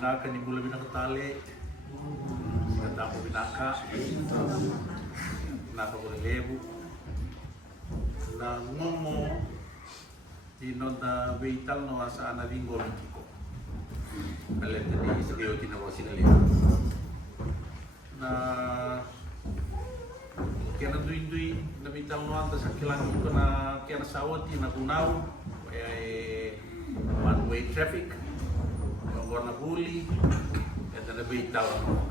binaka ni mula binaka tali katamu binaka binaka ko lebu na ngomo di nota vital no asa ana bingo mitiko alete ni isrio tinawasi na lebu na kena dui na vital no anta sakilang ko na kena sawati na kunau one way traffic warna buli eta na vital no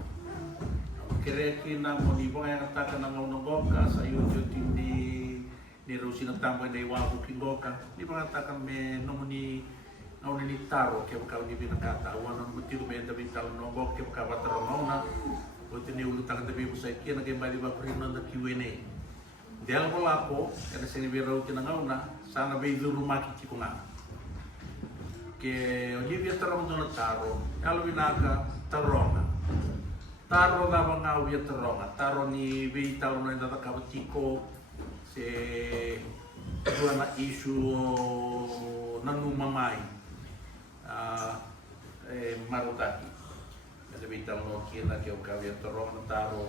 kere kina mo ni bo yang taka na ngono goka sa yo di rusi na tambo dei wa kingoka ni ba taka me no ni taro ke ka ni binakata wana mutiru me da vital no go ke ka bataro na Buti ni ulu tangan tapi usai kia na kembali bakurin na Q&A. Del polapo kada sini biro kina ngauna sana be rumah kici kunga. Ke olivia tarong dona taro, kalau binaka taronga. Taro na bangau dia taronga, taro ni be taro na data kabatiko se dua na isu nanu mamai. Marutaki. Ada bintang no kina ke o kavia torong taro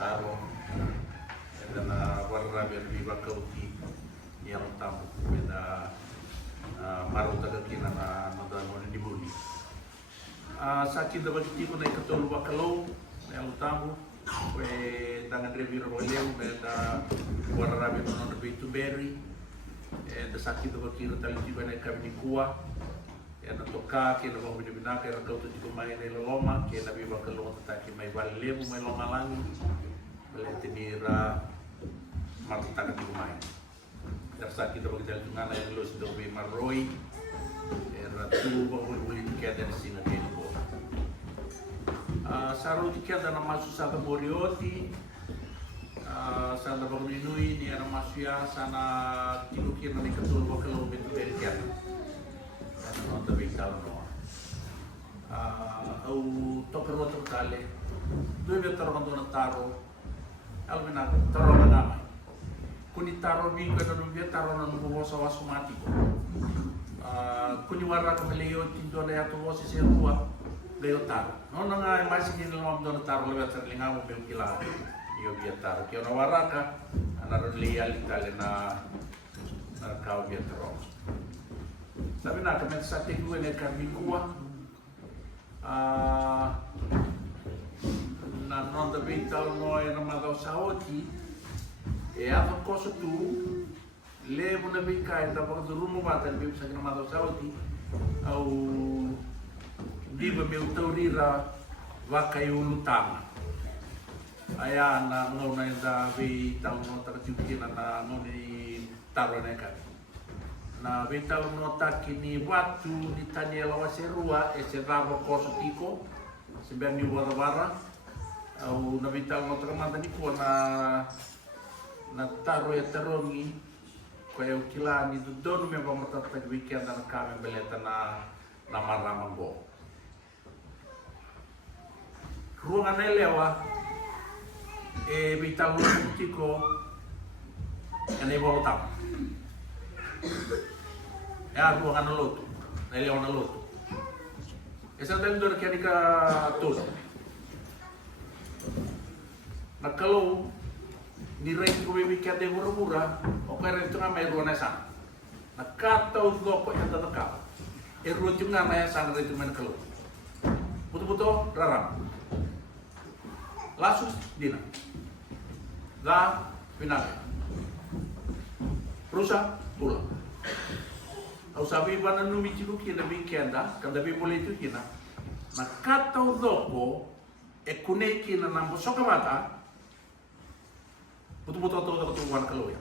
dan warna biar biba kauti yang tamu beda maruta ke kina na dan no di buli sakit dapat tipu na ikatol bakalo yang tamu we tangan review roleu beda warna biar no bitu berry da sakit dapat kina tali tiba na kami kuah na toka ke na mo binaka ra kauto dito mai na loloma ke na biba kalong tataki mai vallebu mai longalangi balete mira martaka dito mai darsa kita bagi jalan tungana yang los do be marroi era tu buli ke ada singa ke ko saro di ke ada na masu sa morioti sana bangunui ni ana masuya sana kilukir na ikatul bakalo betu dari ke no te vital no au toker water tale due vetter quando taro almena taro na nama kuni taro bingo no via taro no nuovo sa wasumatico kuni warra come leo tindo le ato voce se tua leo taro non nga mais ni no do taro le vetter lingamo be kila io via taro che una warraka ana lia l'Italia na kau via taro sabi na kami sa tingwe na karmikuwa na non da vital no e na madaw saoti e ato koso tu levo na bikai da pag rumo batan bib sa na madaw saoti au diba meu taurira wakayu lutama aya na ngona da vital no takatiukin na ngoni taro na kami na vital nota kini watu di Taniela waserua e se ravo koso tiko se berni wara au na vital nota kamanda niko na taro e tarongi ko e ukilani do donu me ba mata ta weekend na kame beleta na maramango ruangan elewa e vital nota tiko ene volta ya ruangan loto, nelewa na loto. Esa vendor que anika todo. Nakalo ni rate ko bibi kaya de mura o kaya ito nga may ruangan sa. Nakataw do ko yung tataka. E ruangan yung nga may sana rito may nakalo. Buto-buto raram. Lasus dina. Da pinake. Rusa pulang. Au sabi ba na numichiku kina bikenda kada bi boleh itu kina nakatau doko e kunei kina nambo soka mata butu wan kalau ya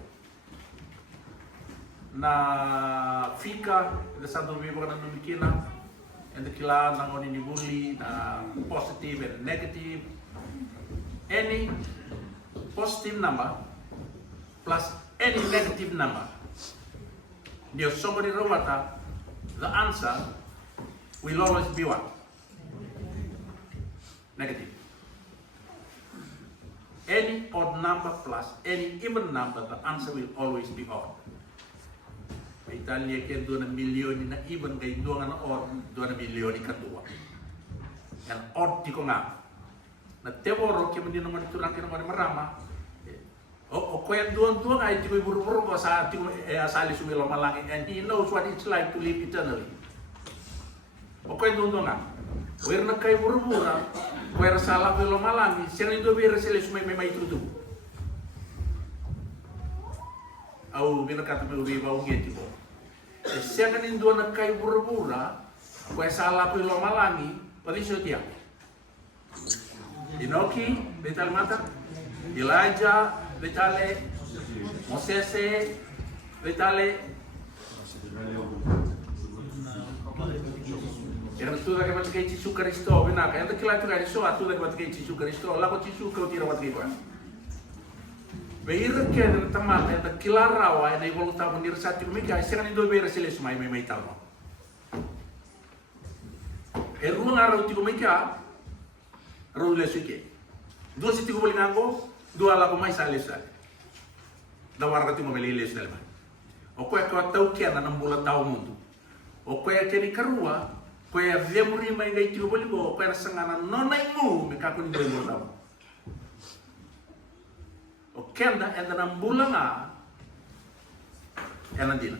na fika da santo bi ba na numikina and the kila nangoni ni bully na positive and negative any positive number plus any negative number. If somebody wrote the answer will always be what? Negative. Any odd number plus any even number, the answer will always be odd. Italia ke 2 milioni na even kay 2 na odd, 2 milioni ka 2. and od tiko nga na teworo ke mendino ngani tulang ke ngani marama o ko en duon ai tiko buru-buru ko sa tiko asali sumilo malangi, and he knows what it's like to live eternally. O ko en duon nga wer na kay buru-bura wer sala ko lo malangi sen indo bir sele sumay may tutu au binakata me ubi ba ungeti bo sen indo na kay buru-bura wer sala ko lo malangi padisyo tiya Inoki betal mata Elijah betale Moses betale Era tu da que vai Gesù Cristo, vina, que anda que lá tu vai só tu da que vai Gesù Cristo, lá vai Gesù que o tira vai que Beir que da tamata da kila rawa e volta a venir satu mica, se não do beira se les mai tal. E runa rauti como mica, rau le suke. Do se tigo bolingango, do ala ko mai sale. Da warga timo beli les dalma. O ko ka tau que na mbula tau mundo. O ko que ni karua ko ya lemuri mai ngai tigo bolingo ko ya sangana nonai mu me ka ko ni do tau. O kenda enda na mbula nga ena dina.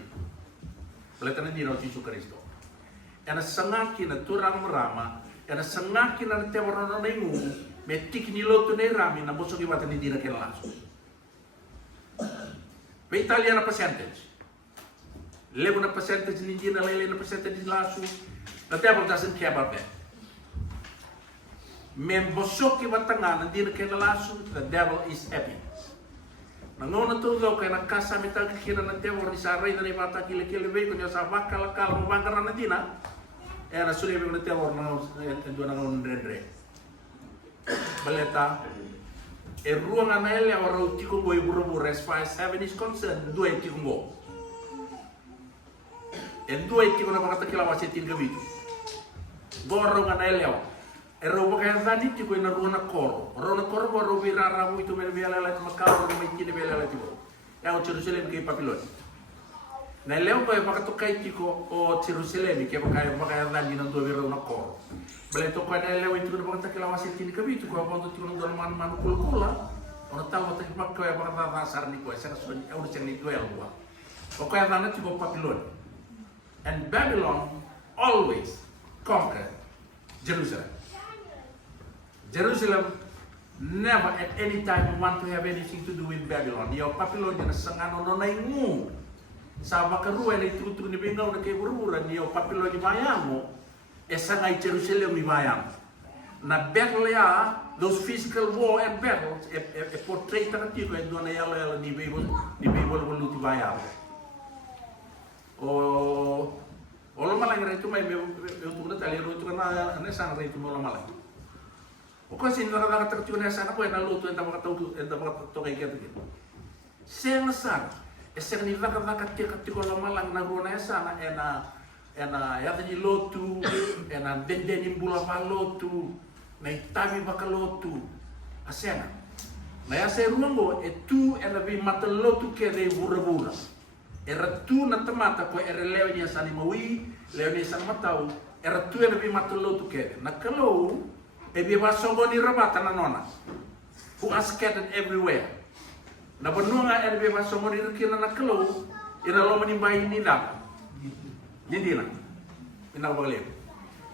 Beleta dina o Gesù Cristo. Ena sangaki na turang marama, ena sangaki na tewaro nonai mu me tik ni lotu nei rami na boso ki wata ni dina ke laso. Be Italiana percentage. Levo na percentage ni dina lele na percentage laso. The devil doesn't care about that. Men boso ki wata nga na dina ke laso, the devil is happy. Nangona tu do kay nakasa mita kina na devil ni sa ray na ni bata kile be ko nya sa bakal mo bangara na dina. Era sule be na devil na endo na ndre. Baleta e ruanga na ele ora utiko go iburu as far as heaven is concerned, do e tiko go. E do e tiko na bakata kila wase tinga bitu. Borro na ele e ro ba kan zani tiko na ruana koro. Ruana koro bo ro vira rabu itu me vela la makao ro me kine vela la tiko. Ya o Jerusalem ke Papilon. Na leo ba bakato kai tiko o Jerusalem ke baka zani na do vira na koro. Baleto ko na leo itu ba kata kila wase tinga bitu ko ba to tiko na man kula. Ona tahu tak makau ya baka dasar ni ko sa so ni au ni duel wa. O ko ya na tiko Papilon. And Babylon always conquered Jerusalem. Jerusalem never at any time want to have anything to do with Babylon. Yo Babylon na sangano no naimu. Sa makarua na itu ni bingau na kay bururan yo Babylon ni bayamo e sangai Jerusalem ni bayamo. Na battle ya those physical war and battles e portrait na tiko e dona yala ni Bible wulu ti bayamo. O lo malang itu mai untuk na tali ro itu na sang itu lo malang. O kasi nakakata tertiyo na sana ko na luto enta makatau kay gitu. Seng sana seng ni vaka tiko lo malang na ro na sana ena ya ni lotu ena denden imbula pa lotu na itami baka lotu asena. Na ya se ruango tu ena vi mata lotu ke de bura. Era tu na tamata ko era leo ni sana mawi, leo ni sana matau, era tu ena vi mata lotu ke. Na kalau e bi ba songo ni rabata na nona who are scattered everywhere na banunga e bi ba songo ni rikina na kelo ina lo mani bai ni na nindina ina ba le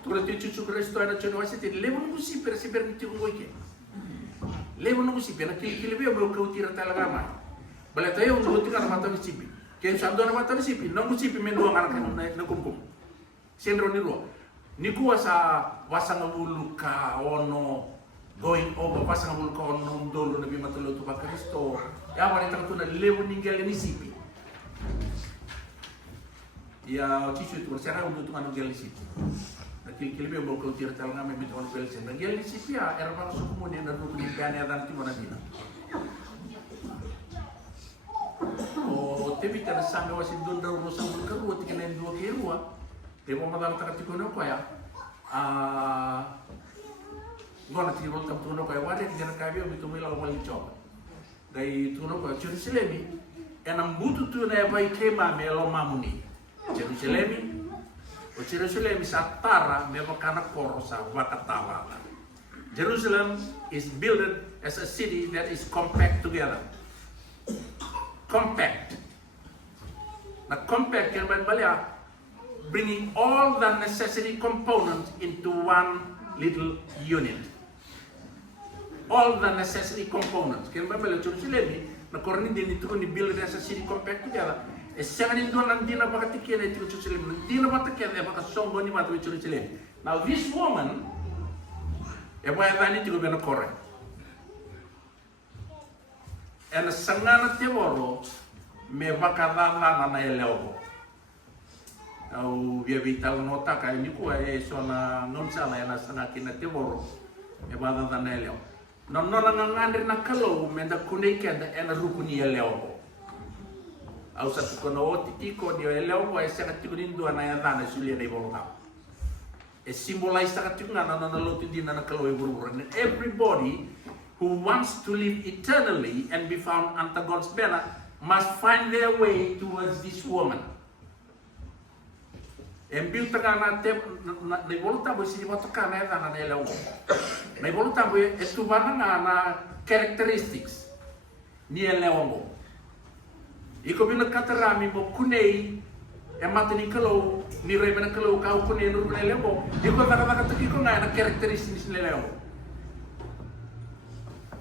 tu le Gesù Cristo era chono wasiti le mo si per mi ti ngoike le mo si per na kili be o ko tira talaga ma bale tayo ngo tira na mata sipi ke sando na mata sipi no mo sipi men do ngana na kumkum sendro ni ro ni kuwa sa wasanga bulu ka ono going over wasanga bulu ka ono ndolo na bima tolo tu Kristo ya wale tatu na lewo ningele ni sipi ya Gesù tu bersara untuk tu ngel sipi na kilbe mo ko tira tal ngame mi ton pel sen ngel sipi ya era bang su mo ne na du ni gane dan ti mana dina o te bitara sanga wasin don da ro sang ka ro ti kenen do ke ruwa Devo mandare takati kono ko ya. Ngona ti volta tuno ko ya wade ti jana kabe mi to mila ko mali choba. Dai tuno ko Jerusalem e na mbutu tu na vai tema me lo mamuni. Jerusalem O Jerusalem sa tara me makana koro sa wakatawa. Jerusalem is built as a city that is compact together. Compact. Na compact can bringing all the necessary components into one little unit. All the necessary components. Can Jerusalem na korni din itu ni build as a city compact together. Seven do nandina bakatikia na Jerusalem. Nandina batakia na bakasongo ni matu Jerusalem. Now this woman, itu bena correct. And sangana tevoro me bakadala na elevo. Au via vital nota ka ni ko so na non sala na sangakina tevoro e badala na elevo. Non ngandri na kalo me da kuneke da ena rukuni elevo. Au sa kono oti tiko di elevo e sanga tiko nindo na ya dana sulia nei volta. It symbolizes that everybody who wants to live eternally and be found under God's banner must find their way towards this woman. And build the Ghana, they won't have a Ghana and a level. They won't have a Tubana characteristics near Leongo. You could be a Katarami, Kunei. Matini kalau ni remena kalau kau pun yang rumah lelebo, dia kau kata kau nggak ada karakteristik lelebo.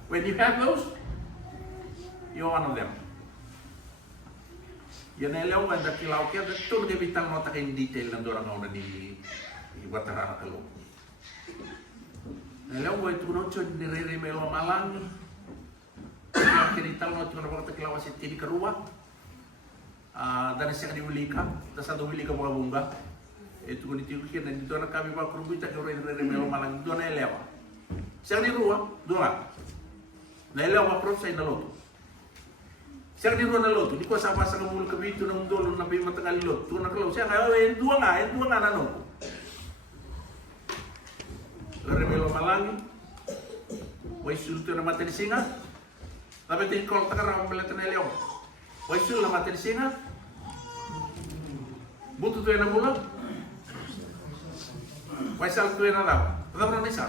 When you have those, you're one of them. Yang lelebo ada kilau kia, betul dia bitang nota in detail dan orang orang di Batarana kalau. Lelebo itu nocon di remelo malang, kini tahu nocon orang kilau asyik di keruat. Dan siya diulika, tas ada ulika mga bunga. Ito kung itiukin, nandito na kami mga kurbita, kaya rin remelo malang, doon na elewa. Siya ni Ruwa, doon na. Na-elewa mga prof sa inaloto. Siya ni Ruwa na loto, di ko sama sa kamul kabito ng dolo na may matagal loto. Doon na kalaw, siya nga, dua nga nanong. Remelo malang, way sulto na mati ni singa. Tapi tingkol takarang malata na elewa. Waisul na mati singa. Buto tuya na bulag. Waisal tuya na daw. Padam na nisar.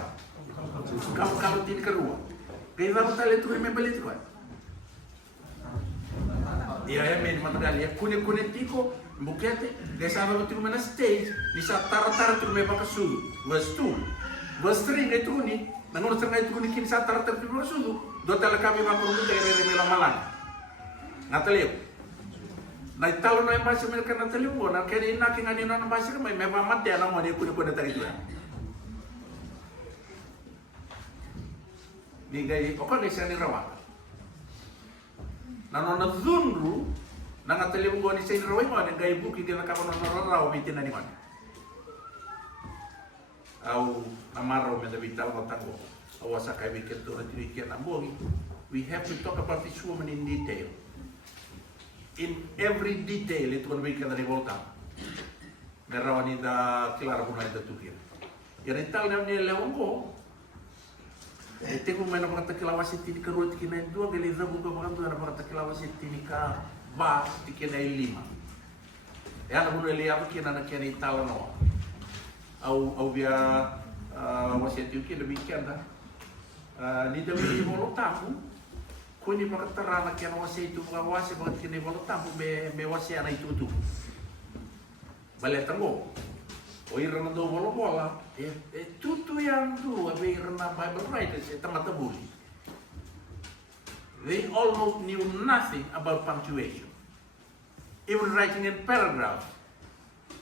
Kalau tin keruwa. Kaya dapat tayo ito may balit ko. Iya men matagal ya kune tiko bukete. Kaya sabi ko tiko na stage ni sa tara tuya may bakasulu. Verse 2. Verse 3 ito ni nangunod sa ito ni kin sa tara tuya may bakasulu. Do tala kami makurunod kaya remela malang. Natalio. Na italo na yung basa mereka natalio mo, na kaya inaking anino ng basa ka, may mamatay na mo, di ko na tayo ito. Di gay, o kaya siya ni Rawa. Nanonadunru, nangatalio mo ni siya ni Rawa mo, ang gay buki kaya nakakunan na Rawa, may tinaniman. Aw, namaraw may nabitaw ng tango. Awa sa kaibigan to na tinikian ang buhi. We have to talk about this woman in detail. In every detail itu kan mereka dari volta. Merawani da Clara pun ada tuh ya. Yang itu namanya lewongo. Itu pun mana orang terkelawasi tini kerut kena dua kali zabu ke orang tu ada orang terkelawasi tini ka ba tikena 5. Ya namun lihat aku kena nak kena Italia no. Au via wasiat itu lebih kian dah. Ni dah beli volta Kuni pagkatarana kaya na wasi ito mga wasi bakit kinibolotang may wasi na ito. Balitan mo. O iran na daw wala. Tuto yan do. Abe iran na Bible writers. Ito matabuli. They almost knew nothing about punctuation. Even writing in paragraphs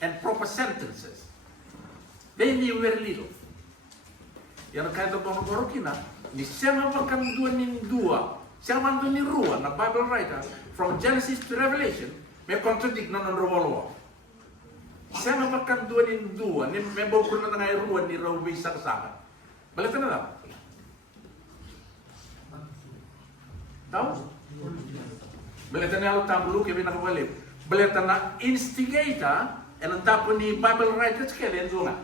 and proper sentences. They knew very little. Yan kaya daw mga kina. Ni siya nga makanduan dua. Siya mandu ni Ruwa na Bible writer from Genesis to Revelation may contradict na ng Ruwa. Siya nga makanduan ni dua ni may bukul na ngay Ruwa ni Ruwa isang saka. Balitan na lang. Tahu? Balitan na lang tablo kaya nakabalib. Balitan na instigator and ang tapo ni Bible writers kaya dua nga.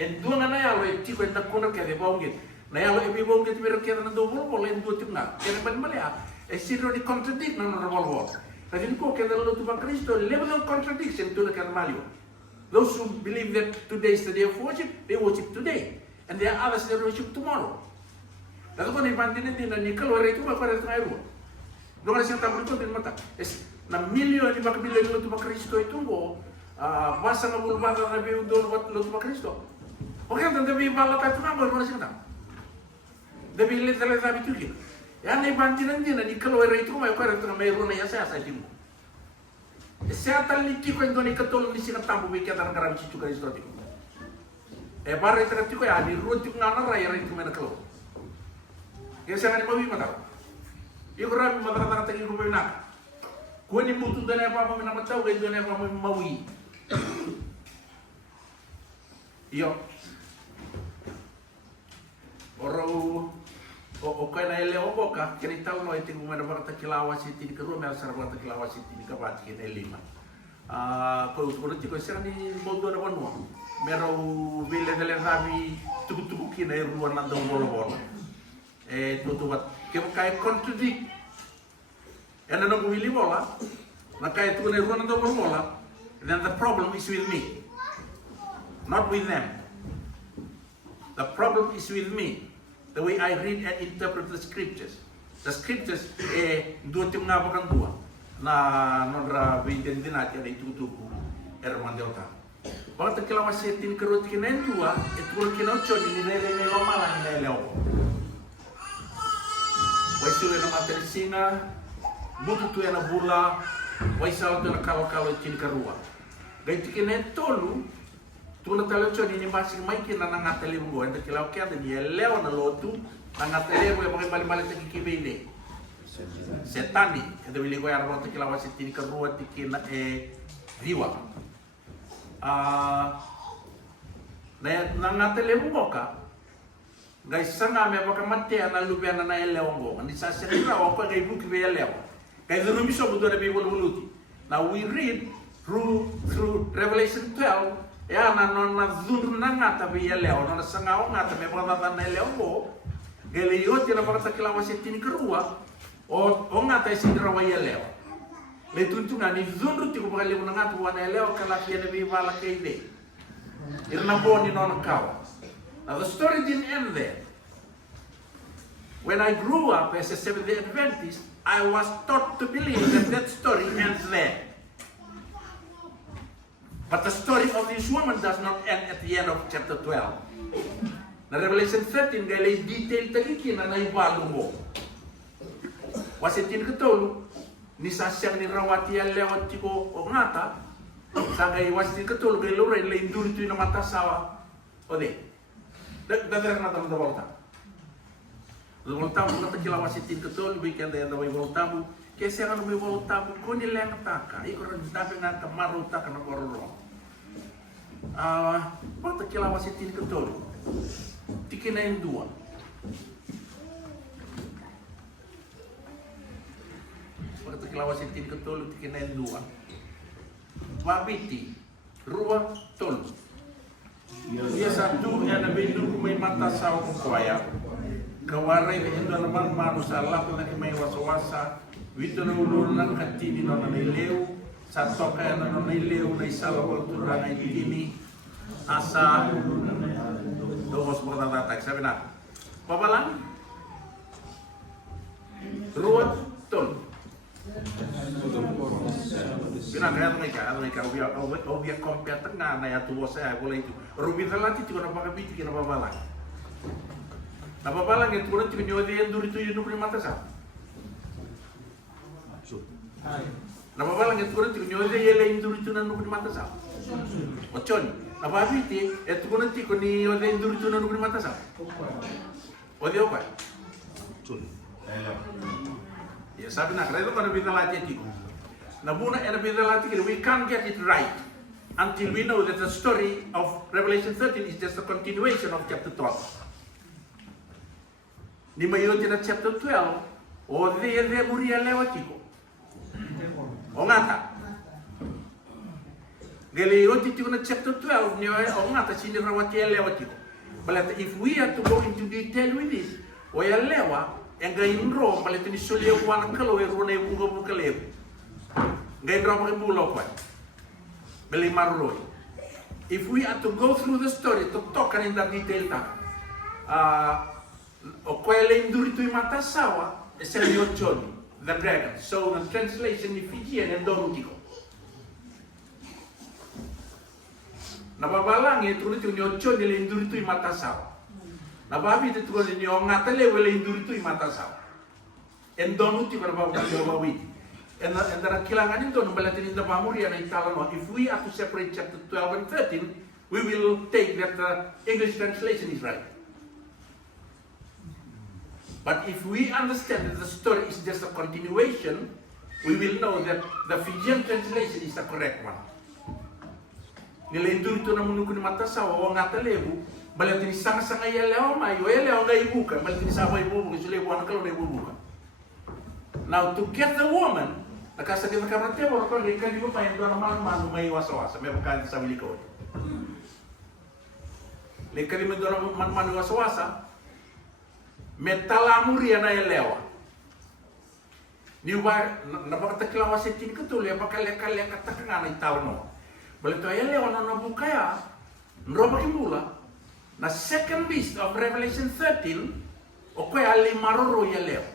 And dua nga na yalo tiko yung nakunan kaya bawangin. Na yalo ibibong kita biar kita nandu bol lain dua tim na. Kaya ban malia. Siro di contradict na bol. Kasi ko kaya lalu tu Kristo level of contradiction tu na kan malio. Those who believe that today is the day of worship, they worship today. And there are others that worship tomorrow. Lalu kau ni pantin ni ni kalau itu kau ada tengah itu. Dua orang tamu itu di mata. Na milion di bawah milion itu tu Kristo itu go. Masa ngabul bata nabi udol buat lu tu Kristo. Oke, tante bi bala tak tu ngabul orang siapa? Debi lihat nabi tu kira. Ya ni pantin ni ni kalau itu kau ada tengah meru ni ya saya timu. Saya tali tiko yang ni ketol ni sih tamu bikin orang karam cicu Kristo tu. Baru itu tiko ya di ruang tiko ngana raya itu mana kalau. Ya saya ni mau bikin apa? Iku rami mata-mata tadi iku nak. Kau ni mutu dan apa mana macam kau dan apa mau i. Iyo. Orang okay na ele oboka kini tahu no itu mana bakal kilawa siti di kerumah asal bakal kilawa siti di kabat kini lima. Kau nanti kau sekarang ni bodoh ada mana? Mero bile rami tuku kini ruang nanda bola. Tutu buat kau kaya contradict. And then aku willi bola, nak kaya tu kena ruang nanda bola. Then the problem is with me, not with them. The problem is with me. The way I read and interpret the scriptures. The scriptures dua tim ngapakan dua. Na nondra biden dinati ada itu tuku erman delta. Waktu kita masih tin kerut kinen dua, itu kena codi ni nele lomala ni nele o. Waisu na materi singa, buku tu na bula, waisal tu na kalau tin kerua. Gaiti kinen tolu. Tu na talo cho ni masing mai kina na ngatele mo enda kilaw kya ni leo na lotu na ngatele mo yung bali-bali ta kikibele setani enda bili ko yara mo kilaw si tin ka ruwa tikina riwa na ngatele mo ka guys sanga me baka mate na lubiana na leo ngo ni sa sekira o ko ngai buki be leo kay dunu miso budo na be wuluti. Now we read through Revelation 12. Ya na zundu na ngata bi ya leo na sangao ngata me baba na leo mo gele yo tira baka kilawa setini kerua o ngata sindra wa ya leo le tuntunga ni zundu tiko baka leo ngata wa na leo kala pia bi bala kebe irna boni non kawa. Now the story didn't end there. When I grew up as a Seventh-day Adventist, I was taught to believe that story ends there. But the story of this woman does not end at the end of chapter 12. Na Revelation 13 gaya detail tadi kina na ibalu mo. Wasitin ketolu ni sasyang ni rawati ya lewat tiko o ngata. Sangay wasitin ketolu gaya lore le induri tu na mata sawa. Ode. Dadar na tamu volta. Volta mo na kila wasitin ketolu bikin da way volta mo. Kasi ang may volta mo kuni lang taka. Iko rin dapat nga kamaru taka na kororo. Bota kila wasitin ketolu tikina yang dua bota kila wasitin ketolu tikina yang dua mabiti ruwa tolu dia satu yang nabi dulu may mata sa kukwaya kawaray na indo naman manusa lapo na kimay wasawasa wito na ulunan katini na nanaylew sa toka na nanaylew na isalawal tura na ini asa dos bertata sabi na pabalang ruwat tol pinagayat mereka obia kompet tengah na ya tuwa saya boleh itu rubi talati tu na pakabiti kina pabalang na pabalang itu kurang tiga nyawa dia duri tu yunu mata sa na pabalang itu kurang tiga nyawa dia yele duri tu na nukri mata sa ochon ababiti etu kuna tiko ni ode induri tuna nukuri mata sa ode opa ya sabi na kredo kana bida lati tiko na buna era bida lati we can't get it right until we know that the story of Revelation 13 is just a continuation of chapter 12 ni mayo tina chapter 12 ode ede muria lewa tiko o ngata Gele yoti tiko na chapter 12 ni o ngata sini rawati lewa tiko. But if we are to go into detail with this, o ya lewa yang gay ro balete ni solio wana kalo e rone bunga bukale. Gay drama ke bulo kwa. Beli marloi. if we are to go through the story, to talk in that detail, o kwele induri tu mata sawa, esenyo choni, the dragon. So the translation in Fijian and Donutiko. Nababalang itu tu nyo choni le induri tu mata sawa. Nababi itu tu nyo ngatale wele induri tu mata sawa. And Donutiko nababalang yo bawi. And the kilangan itu nambalatin in the Mamuri and Italo. If we are to separate chapter 12 and 13, we will take that the English translation is right. But if we understand that the story is just a continuation, we will know that the Fijian translation is the correct one. Nilendur itu na menukun mata sawa o ngata lebu, balatin sanga yeleo mayo yeleo nga ibuka, balatin sawa ibuka, sulebu anak kalau ibuka. Now to get the woman, nakasakit na kamera tebo, kalau dia kan ibuka yang doa malam may wasa-wasa, may bukan sa miliko. Lekali may doa malam wasa-wasa. Metalamuri na elewa. Ni ba napakataklawa sa tin ko tuloy pakalekale katakanga na itaw no. Balito elewa na nabukaya. Nroba kimula na second beast of Revelation 13 o kaya limaroro elewa.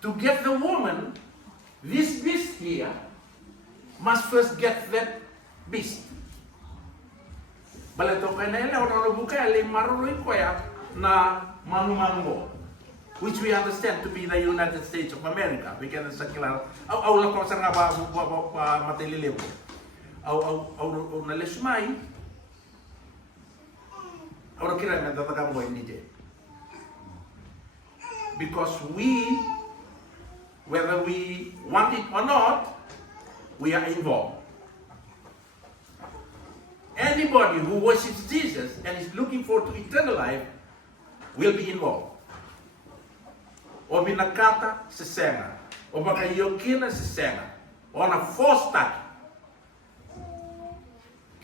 To get the woman, this beast here must first get that beast. Balito kaya na elewa na nabukaya limaroro kaya na manu-manu, which we understand to be the United States of America. We can sakilar. Au la cosa nga ba matililebo. Au na lesmai. Au kira na tatagang mo hindi. Because we, whether we want it or not, we are involved. Anybody who worships Jesus and is looking forward to eternal life will be involved. O binakata sa senga, o baka yokina sa senga, o na force tak.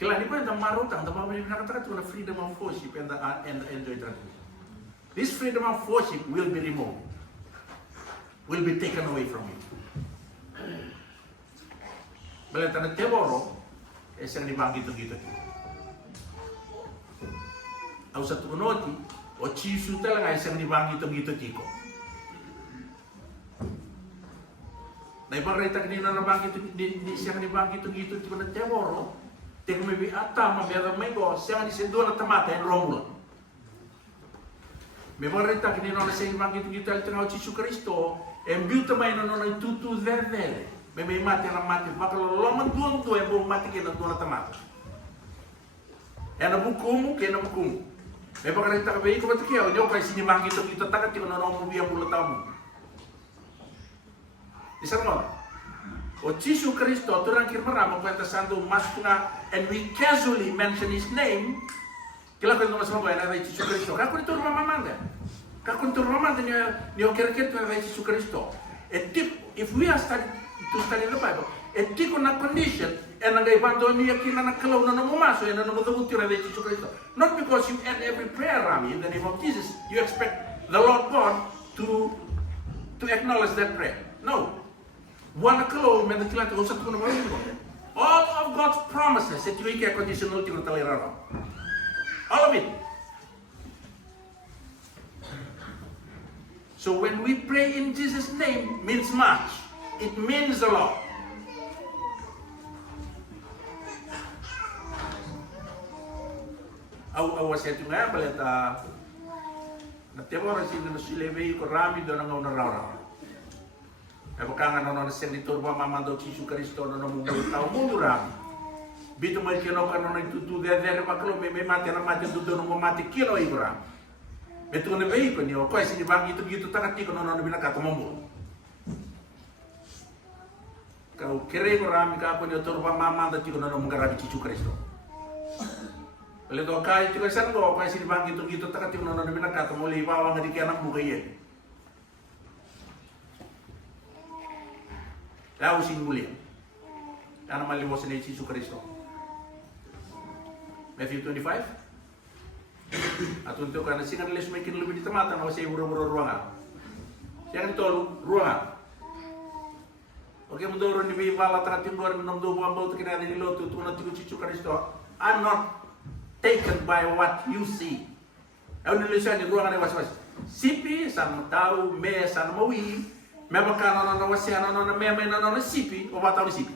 Kila ni ko yung marutang, the moment nakataka to the freedom of worship and enjoy tradition. This freedom of worship will be removed, will be taken away from you. Balita na teboro, esang dibanggit gitu. Au sa tunoti, o chisu talaga isang dibanggit gitu tiko. Na ibang rita kanina nabanggit di siyang dibanggit gitu tiko na teboro, teko may ata mabiyada may go siyang isindo na tamata en Romulo. May ibang rita kanina na siyang dibanggit gitu al tengah Yesus Kristo, en biuta may nono tutu zervele. May mati na mati, baka loloman duon to en buong mati kaya na tamata. Yan na bukumu kaya na bukumu. May pakarita ka ba ikaw ba tikiyaw? Nyo kaya sinimang ito takat yung nanong mubiya mula tao mo. Isang mo. O Jesu Kristo, turang kirmara, magkwenta sando mas nga, and we casually mention His name, kila ko yung mas mabuhay na Jesu Kristo. Kakun ito rumamamanda. Kakun ito rumamanda niyo kira-kira na Jesu Kristo. If we are to study the Bible, etiko na condition, and ang ibando niya kinanakalaw na namumaso, and namudabuti na Jesu Kristo. Not because you end every prayer, Rami, in the name of Jesus, you expect the Lord God to acknowledge that prayer. No. All of God's promises, conditional, all of it. So when we pray in Jesus' name, means much. It means a lot. Awas itu nga balita na temora sino na silebe ko rami do nang onaraw. E baka nga no na senator ba mamando Jesu Kristo no mo tao mo rami. Bito mai kino kano na tutu de maklo me mate na mate do no mate kilo ibra. Beto ne vei ko ni o ko sini bang itu gitu takati ko no binaka ko mo. Kau kere ko rami ka ko ni torba mamando tiko no mo garabi Jesu Kristo. Oleh to kai itu kesan go kai sini bang gitu takati no binaka to mo li bawa ngadi anak buka ye. Lau sing mulia. Ana mali mo sini Jesu Kristo. Matthew 25. Atau untuk karena sih kan les makin lebih di tematan awak saya buru-buru ruangan. Yang itu ruangan. Oke, mendoro ni bivala takatingor nom do bambo tikina ni lotu tu na Yesus Kristo. I'm not taken by what you see. Au ni lesa ni ruangan was. Sipi san tahu me san mawi, me bakana na wasiana na me na sipi o batau sipi.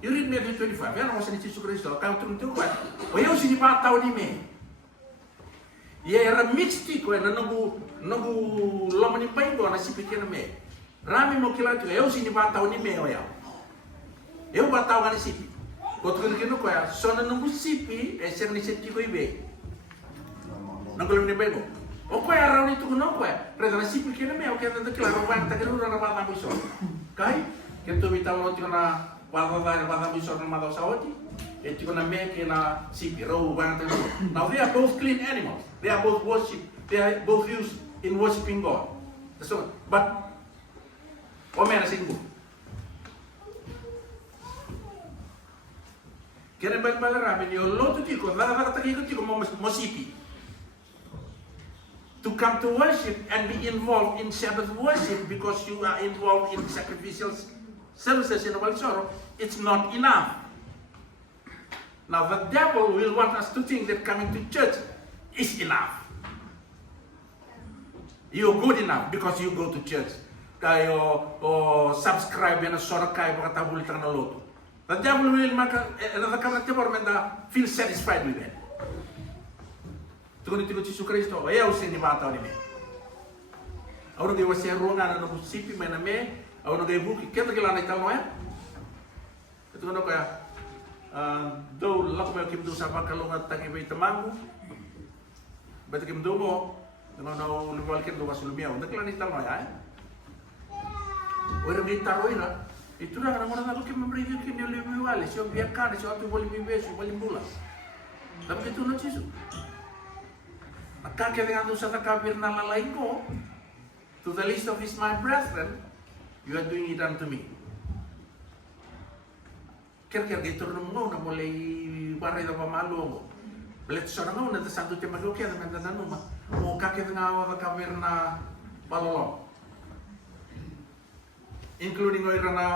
You read Matthew 25, ya na wasa ni Yesus Kristo, kau turun kuat. O eu sini batau ni me. Ye era mixti ko na nagu lama ni pai do na sipi kena me. Rami mo kila tu, eu sini batau ni me o ya. Eu batau kan sipi. Kau kino ko ya, so na nagu sipi, ser ni seti ko ibe. Nanggulo ni bego. O ko ya rauni tu no ko ya. Reda na sipi kena me o kena de claro ban ta kenu na batau so. Kai, kento bitau no tina batau so na madau sawati. Et you gonna make in a sipi row. Now they are both clean animals. They are both worship. They are both used in worshiping God. So, but Omen singgu. Kena balik ramen yo lo tu tiko, nada tiko mo sipi. To come to worship and be involved in Sabbath worship because you are involved in sacrificial services in Valsoro, it's not enough. Now the devil will want us to think that coming to church is enough. You're good enough because you go to church. Kayo o subscribe na sora kayo pagkatabuli tang na loto. The devil will make another feel satisfied with it. Tugon ito Yesus Kristo, ayaw siya ni bata ni me. Ako nagay wasiya ruangan na sipi may na me, ako nagay buki, kaya nagilala ito mo ya? Ito ko kaya, do lako mo kim do sa pakalungat tagi bay tamango, ba't kim do mo, na luwal kim do kasulumyaw, nagilala ito mo ya? Orang ditaro ina, itu dah orang nak kim memberi kim dia lebih wali, siapa biarkan, siapa tu boleh bebas, boleh bulan. Tapi itu nak Yesus. Maka dengan dosa takabir na lalai ko, to the least of his my brethren, you are doing it unto me. Kira-kira gitu nunggu na mulai barai da pamalu mo. Belet sa nunggu na santo te magokya na menda numa. Mo kakit nga awa takabir na balolo. Including oira na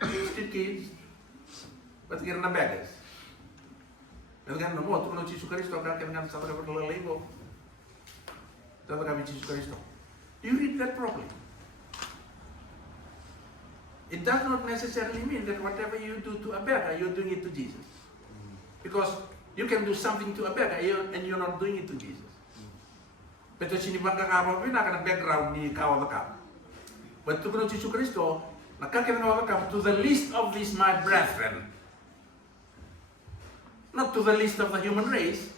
street kids, but kira na beggars. Dengan nomor tu kalau Yesus Kristus akan dengan satu berlalai go. Tetapi kami Yesus Kristus. You read that properly. It does not necessarily mean that whatever you do to a beggar, you're doing it to Jesus. Because you can do something to a beggar and you're not doing it to Jesus. Betul sini bangga kamu pun akan background ni kau bekam. Betul kalau Yesus Kristus, maka kita kau bekam to the least of these my brethren. Not to the least of the human race,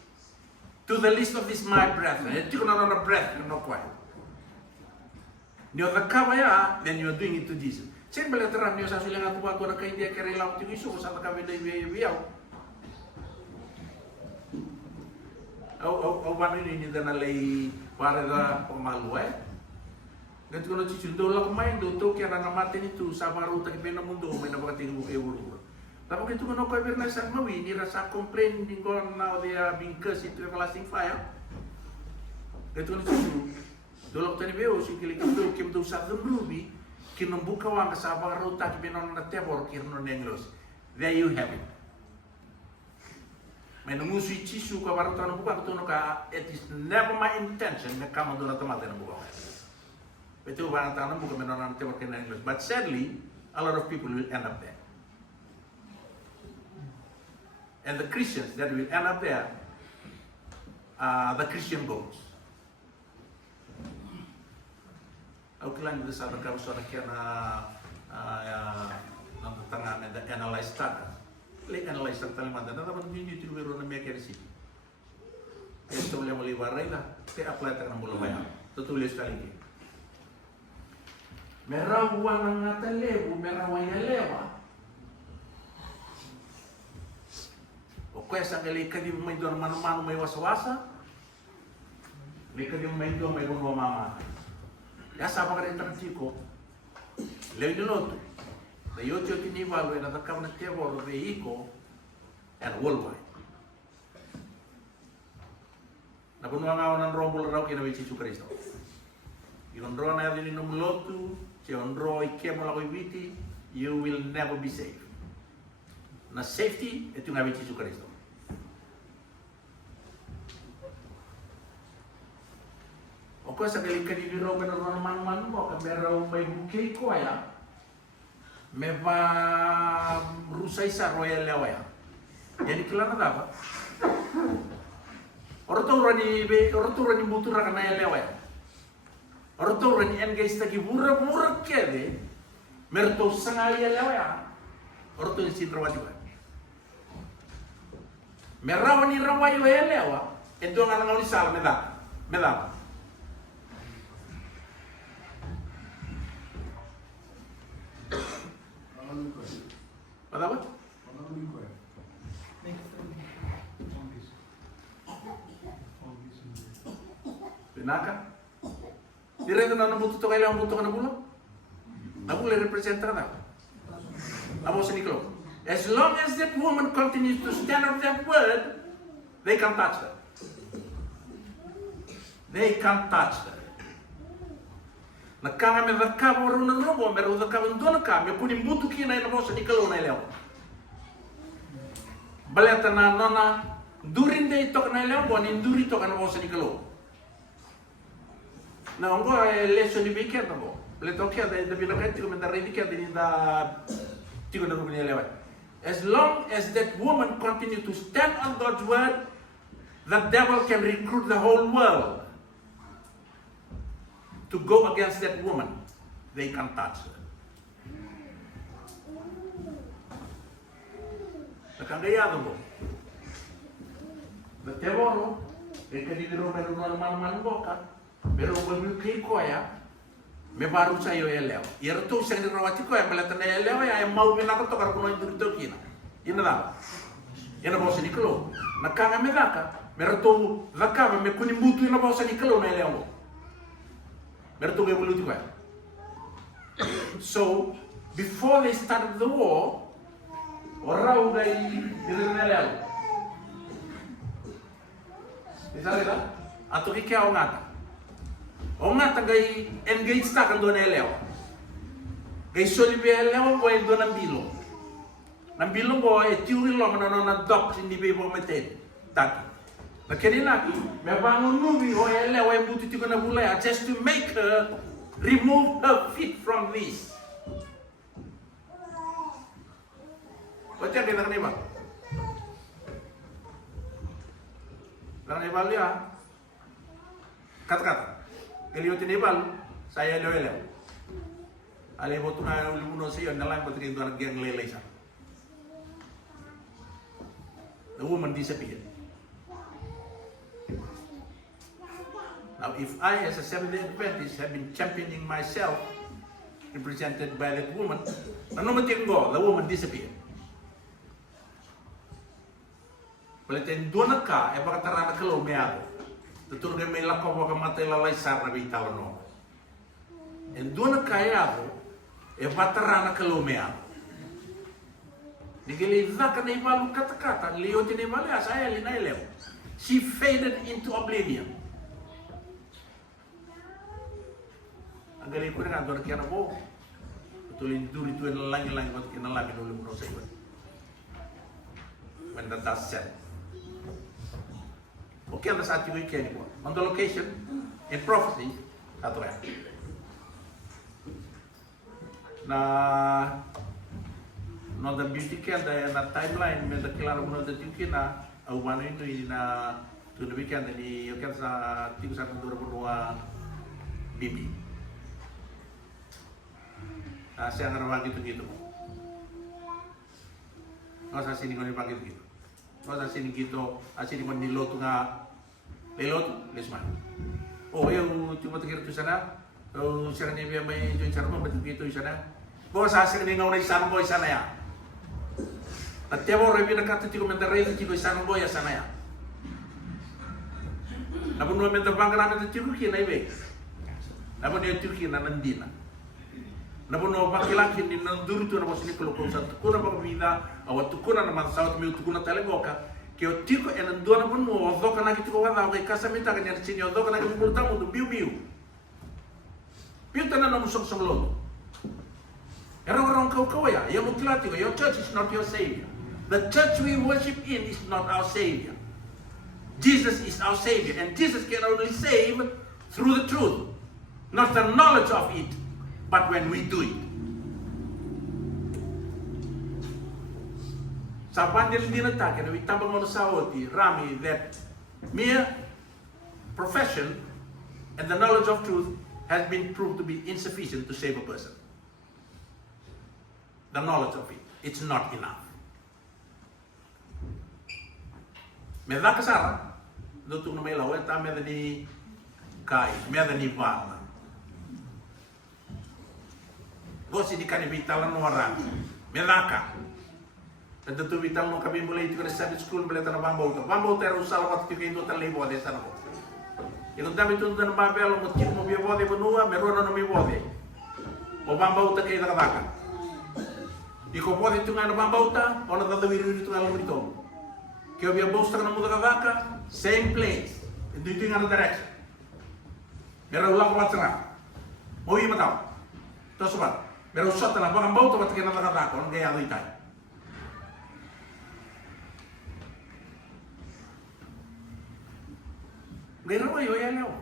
to the least of these my brethren. Itu kan orang brethren, no quite. Nyo nakabaya, then you are doing it to Jesus. Saya balik terang nyo sa sulingan tuwa ko na kayo dia karilaw ti Yesus sa kami na ibiyaw. Au bano ini na nalay para da pamalu eh. Ganito ko na Yesus do lang kumain do to kaya na namatin ito sa maruta kibe na mundo may nabakating euro. Tapi itu kan kau berna sang mawi ni rasa komplain di kau now they are being cursed into everlasting fire. Itu kan itu. Dulu tadi beo si kili kim tu sa rubi kinum buka wang kasaba rota ki benon na tebor kirno nenglos. There you have it. Menunggu si cisu ka barutan buka tu ka it is never my intention na kamu dona tomate na buka. Betul barutan buka benon na tebor kirno nenglos. But sadly a lot of people will end up there. And the Christians that will end up there are the Christian goats. Aku lang sa kau suara kena nang tangan ada analyze taka. Lek analyze taka lima dan apa ni itu baru na mereka resi. Itu boleh mulai warai lah. Ke apply taka mula bayar. Tutulis sekali. Merah uang ngata lebu, merah uang lewa. Kaya sa ngalika di may doon mano-mano may wasa-wasa, lika di may doon may mama. Ya sama ka rin ko, leo niloto, na yocho tinibalo ay natakam na tebor Mexico and worldwide. Napunuha nga ako ng rumble raw kinawin si Yesus Kristo. Yondro na yadini numulotu, yondro ikemo la koibiti, you will never be safe. Na safety itu ngawi Yesus Kristus. Oko sa kalika di biro beneran man mo kamera may bukay ko ya. Meva rusai sa royal lewa ya. Jadi kelana apa? Orto rani mutura kana ya lewa ya. Orto rani engage taki mura kede. Merto sangali ya lewa ya. Orto sin rawati ba. Merawani rawayo ya lewa. Ento ngana ngawli sal meda. Apa? Benaka? Direto na nabuto to kailangan buto ka na bulo? Nabula representa na. Amo sa Niklo. As long as that woman continues to stand on that word, they can't touch her. They can't touch her. Nakanga me vakabo runa robo me ro vakabo ndona ka me kuni mbutu kina ina bosa Niklo na leo. Baleta na nona durinde itok na leo bo ni duri to kana bosa Niklo. Na ongo leso ni weekend bo. Le tokia da binakati ko me da ready ka din da tigo na rubini leo. As long as that woman continue to stand on God's word, the devil can recruit the whole world to go against that woman. They can't touch her. Nakangayado mo. Nateworo, kadidiro meron na naman boka, pero magmukhi ko ya, may baru sa'yo elew. Yerto sa nirawati ko ya, malata na elew ya, mau minako to karpuno yung dito kina. Yun na lang. Yan na ba sa Niklo? Nakangame meron to zakama, may kunimbuto yun na ba sa Niklo na elew mo. So, before they started the war, orang udah direnelel. Misalnya, atau kaya orang gay engage tak kan doon eleo. Gay solibi eleo boy doon ang bilo boy tiuri lo manono na dok hindi bebo meten. Tak. Nakanina, may bangon movie o eleo ay buti ko na bulay just to make her remove her feet from this. Baca kita kanima. Kanima liya. Kata-kata. Kaliyo tinibal, saya lewele. Ale botu na ulimuno siyo nalang patrindo na gyang lelay sa. The woman disappeared. Now, if I, as a Seventh-day Adventist, have been championing myself, represented by that woman, the woman disappeared. Palitin doon ka, baka tarana ka lumiyado. Tutulog may lakaw ka matay lalay sa rabitaw no. And doon ka yado, baka tarana ka lumiyado. Nigiliza ka na ibalong kata-kata, liyo tinibali, asaya linailew. She faded into oblivion. Ang galing ko na nga, doon kaya na po. Patuloy duri ito yung langi-langi ko at kinalamin ulit mo sa iwan. When the dust settled. Okay, ang nasa ating weekend ko. On the location, in prophecy, ato yan. Na no the beauty can na timeline may klaro mo na dito na awano ito na to the weekend ni yung sa tigo sa kandura po bibi. Siya nga naman gitu. Nggak sa sini ko nipag gitu. Nggak sa sini gitu, asini ko niloto nga leloto, lesman. Oh, yung cuma tegir tu sana, siya nga niya may yung charmo, ba't gitu sana. Kung sa asin nga na isang boy sana ya. At tiyaw rin pinagkatiti ko mendaray, hindi ko isang boy sana ya. Napun mo mendabang namin sa Turkey na ibe. Napun yung Turkey na nandina. Napun mo makilakin ni nandurito na mo sinikolo kung sa tukuna pagpida, awat tukuna naman sa awat may tukuna talagoka, kaya tiko enandua na pun mo, odo ka nakiti ko wala, okay kasamita kanya sinyo, odo ka nakiti mo tamo, biu-biu. Piuta na namusong sa lolo. Erong kau ya, yang mutilati ko, your church is not your savior. The church we worship in is not our savior. Jesus is our savior, and Jesus can only save through the truth, not the knowledge of it, but when we do it. Sa pandil dinatake na itambang mo sa oti, Rami, that mere profession and the knowledge of truth has been proved to be insufficient to save a person. The knowledge of it, it's not enough. Meda kasara, doon na may lawa, ta meda ni kai, meda ni vala. Gosi di kanibitalan no orang, meda ka. Dan tentu vital no kami mulai itu kerja di sekolah belajar bambau terus salah waktu itu terlebih ada sana. Itu kami tu dan bambel mungkin mau biar bode benua, merona no mi bode. O bambau tak kita katakan. Iko bode itu ngana bambau ta, orang tak tahu itu ngana berito. Kau biar bos tak namu tak kata, same place, itu ngana direction. Mereka ulang kuat serang. Mau iya matau. Terus sobat, mereka usah tanah bambau tu batik kita kata, orang gaya itu itai. Gaya yo ya leo.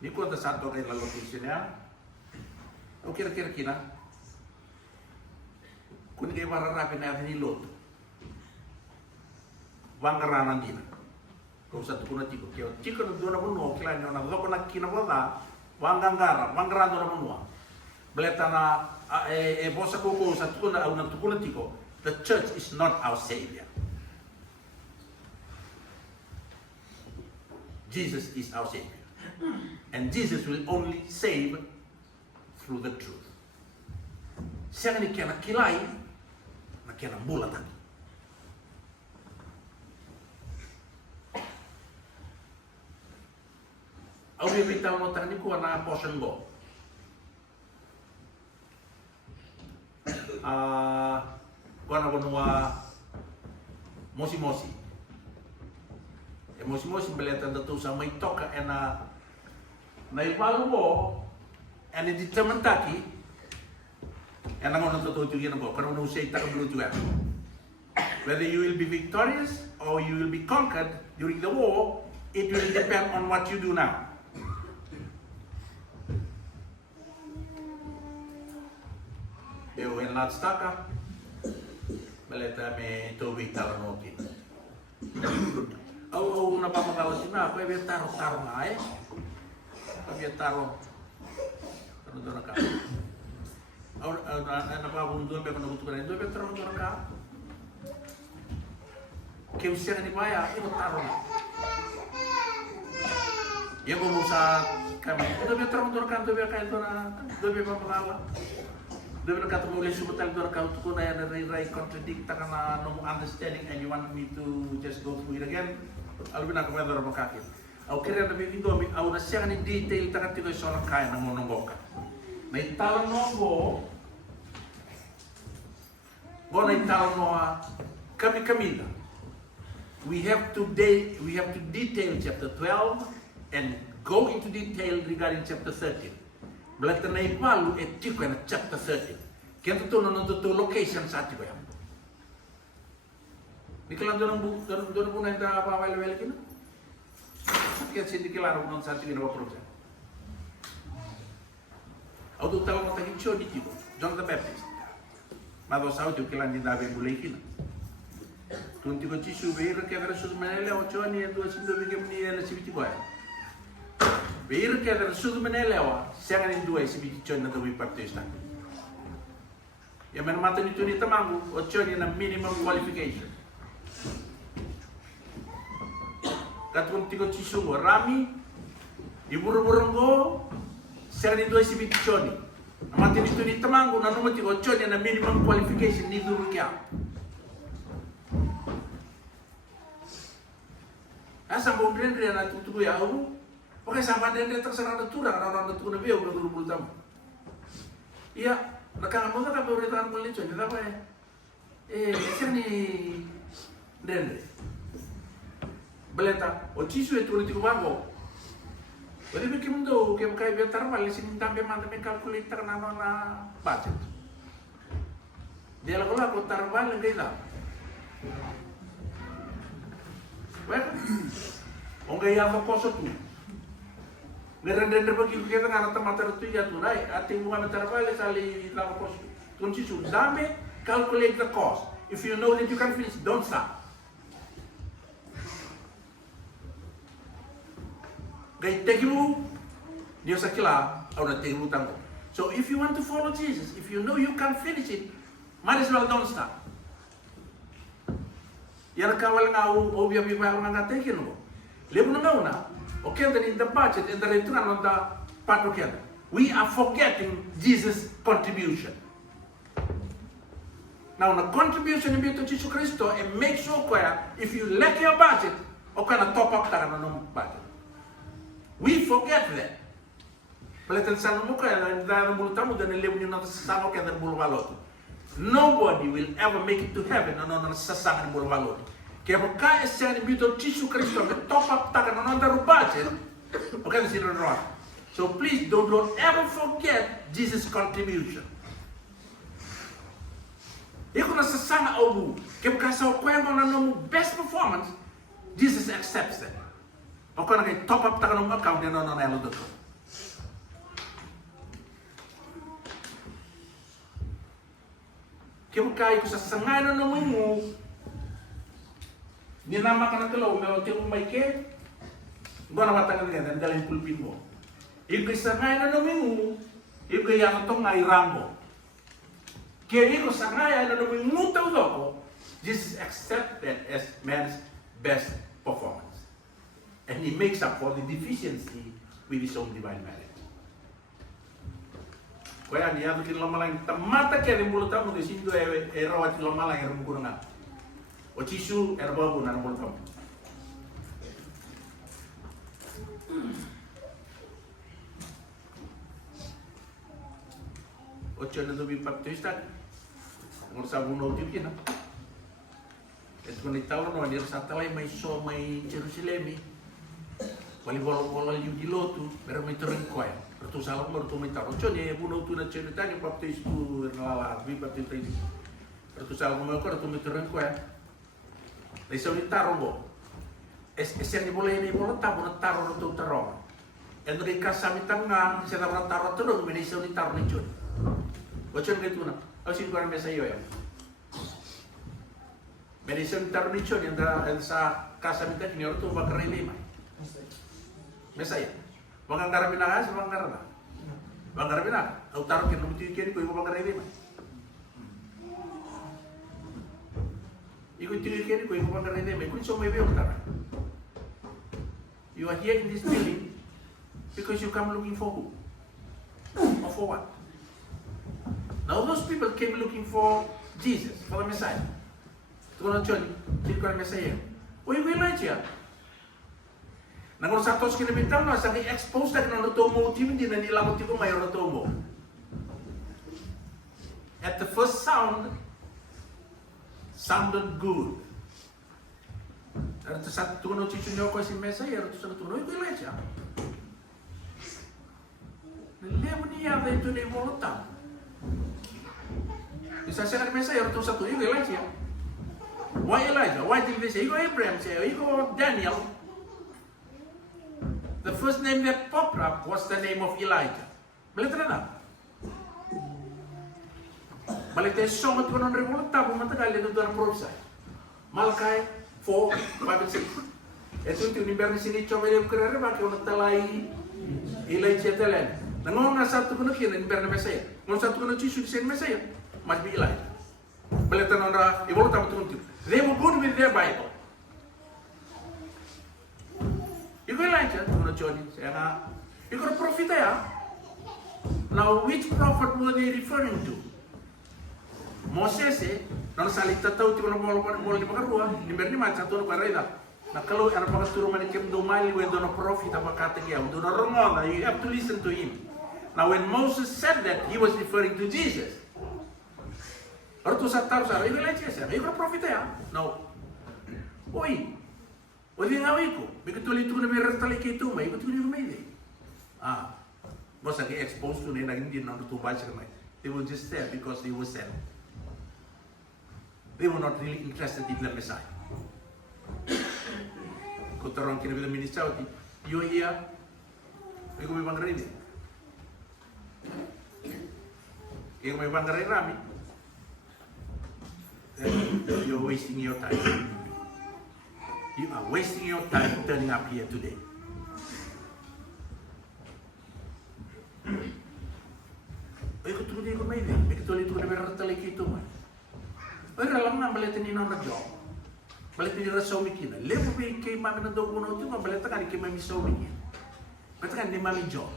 Ni kuat satu kali lalu kisahnya. Oke kira-kira kina. Kuni kaya mararapi na yatin ilot. Wangaranan din. Kung sa tukuna tiko. Kaya tiko na doon na munuwa. Kailan nyo na loko na kinabala. Wangaranan doon na munuwa. Beleta na bosa kuko sa tukuna tiko. The church is not our savior. Jesus is our savior. And Jesus will only save through the truth. Siya ni kaya nakilay, na kaya nambulat lagi. Au bibitaw mo tani ko na portion go. Ko na bunwa mosi-mosi. Mosi-mosi beleta datu sa may toka na ibalu mo and determinati and ang ono tututugi na ko karon usay ta kabulu juga. Whether you will be victorious or you will be conquered during the war, it will depend on what you do now. Eu en latstaka beleta me tobi taranotin. Oh, napapagawa sila. Kaya biya taro-taro nga eh. Kaya biya taro. Ano doon na ka? Napapabunduan biya panagutukan. Doon biya taro-taro ka. Kaya siya ni Paya, ito taro na. Yan po mo sa kami. Doon biya taro-taro ka. Doon biya kaya doon na. Doon biya papagawa. Doon biya katong ulit sumutal doon ka. Kung na yan na contradict ka na no understanding and you want me to just go through it again. Alvin ako may dara makakit. Au kaya na bibindo au na siya ni detail takati ko sa orang kaya ng mononggoka. May talon mo go na talon mo kami na. We have to detail chapter 12 and go into detail regarding chapter 13. Belata na ipalu etiko na chapter 13. Kaya tutunan ng location sa atiko yan. Di ka lang doon po na yung papawala-wala kina. Kaya hindi kilaro po ng sa ating ginawa-prove. Ako doon tawag matagin siya dito, John the Baptist. Madosaw ito kailan din dabi mulay kina. Tunti ko chisu, behira kaya rasus manila, o chua niya doon sindo bigyan niya na si Bitikoy. Behira kaya rasus manila, siya nga rin doon si Bitikoy na doon partista. Yang menamatan itu ni tamangu, o chua niya na minimum qualification. Katong tigo chisungo rami iburu-burunggo serani dua si bitchoni amati itu ni tamangu na numo tigo choni na minimum qualification ni duru kya asa bombren ria na tutu ya au oke sama den terserah na turang orang tu na biyo duru bultam iya nakanga mo ka berita mo ni choni apa serani den Beleta, o chisu e tuli tiko bango. Pwede bikin do, kaya kaya biar balik sini tambe mantap kalkulator na budget. Dia lagu tarbal gila. Well, ongai apa koso tu. Ngerender bagi kita ngana tamatar tu ya tu nai. Ati bunga tarbal sali lagu koso. Kunci su dame calculate the cost. If you know that you can finish, don't stop. Gay tegimu dia sakila orang tegimu tanggo. So if you want to follow Jesus, if you know you can finish it, might as well don't stop. Yar kawal ngau obya biba nga taken mo. Lebu na na. Okay, then in the budget and the return on the part okay. We are forgetting Jesus' contribution. Now the contribution in to Jesus Christ and make sure if you lack your budget, okay na top up taga na budget. We forget that. Palitan sa mo kaya na bulu tamu dan lebu ni na sa kaya na bulu balot. Nobody will ever make it to heaven na sasang bulu balot. Kaya kaya siya ni bito Jesus Christ na top up taga na na budget. Okay na sila wrong. So please don't ever forget Jesus' contribution. Iko na sasang obu. Kaya kaya kaya mo na no best performance, Jesus accepts that. Okay na kaya top up taga ng account na na nelo dito. Kaya kaya ko sasangay na naman mo. Ninama ka na talo, may tiyo may ke. Gua na matagal nga, dalhin pulpin mo. Iko sasangay na naman mo. Iko yang itong ngay rambo. Kaya iko sasangay na naman mo tawag ako. Jesus accepted as man's best performance. And he makes up for the deficiency with his own divine marriage. Kaya niya bikin lamalang tamata kaya mulut tamu di sini tu rawat lamalang yang kurang. O cisu babu na mulut tamu. O cina tu baptista. Ngor sabun no tu kina. Itu ni tahu no dia satalai mai so mai Jerusalem. Wali bola liu di lotu, pero mai turun kuai. Pertu salah mertu mai tahu. Cuma bunuh tu na cerita ni baptis tu nalala, bi baptis tu. Pertu salah mertu pertu mai turun kuai. Leso ni taruh bo. Yang ni boleh tahu na taruh tu taruh. Yang mereka sami tengah, saya taruh terus, mereka ni taruh ni cun. Bocor gitu na. Asin ko na sa iyo ya. Mereka ni taruh ni cun yang sa kasami tengah ni orang tu bakar ini mah. Mesaya. Banggar binagas, banggar na. Banggar binagas. Au taruh kin lumti kin ko ibo banggar ini mah. Iko tiri kin ko ibo banggar ini mah. Kun so may biyo tara. You are here in this building because you come looking for who? Or for what? Now those people came looking for Jesus, for the Messiah. Tukono choni, chiko Messiah. O ibo Elijah. Nang satos kinabintang na sa expose na natumo tim din na nilamot ko mayor natumo. At the first sounded good. At sa tuno chichunyo ko si Messiah, at sa tuno ito Elijah. Nalemo niya dito ni Molotam. Isa siya kan Messiah, at sa tuno ito Elijah. Why Elijah? Why did they say? Iko Abraham siya, iko Daniel. The first name that popped up was the name of Elijah. Balik na. Balik tayo songot ko ng revolt tapo matagal ito doon ang prophesy. Malachi 4, 5, 6. Ito yung universe ni Chomere Kerere bakit yung nagtalay Elijah talen. Nangong nga satu ko na kina universe na Messiah. Nung satu ko na Jesus sin Messiah, must be Elijah. Balik tayo na revolt tapo ito. They were good with their Bible. Iko Elijah, tuno Johnny, saya nga, iko na prophet ya. Now, which prophet were they referring to? Moses nang salita tahu ti na mo di makarua, ni berni macam tu na reda. Na kalau ana pakasturo man ikem do mali when do na prophet abakate ya, do na rongon, you have to listen to him. Now when Moses said that, he was referring to Jesus. Arto sa taru sa iko Elijah siya, iko na prophet ya. Now, oi, wali nga ko, begitu itu na meron tali kito, may iko tuloy may. was like exposed to nila hindi na tutubay sa kamay. They were just there because they were sent. They were not really interested in the Messiah. Kung tarong kinabila minister, you're here, may kumibang rin. Kaya may bang rin rami, you're wasting your time. You are wasting your time turning up here today. Ay, kutuloy ko may din. May kutuloy ko na may ratalay kito man. Ay, ralang na, balitin nina na job. Balitin nina sa umikina. Lepo ba kay mami na daw kuno ito, balitin ka ni kay mami sa umikina. Balitin ka ni mami job.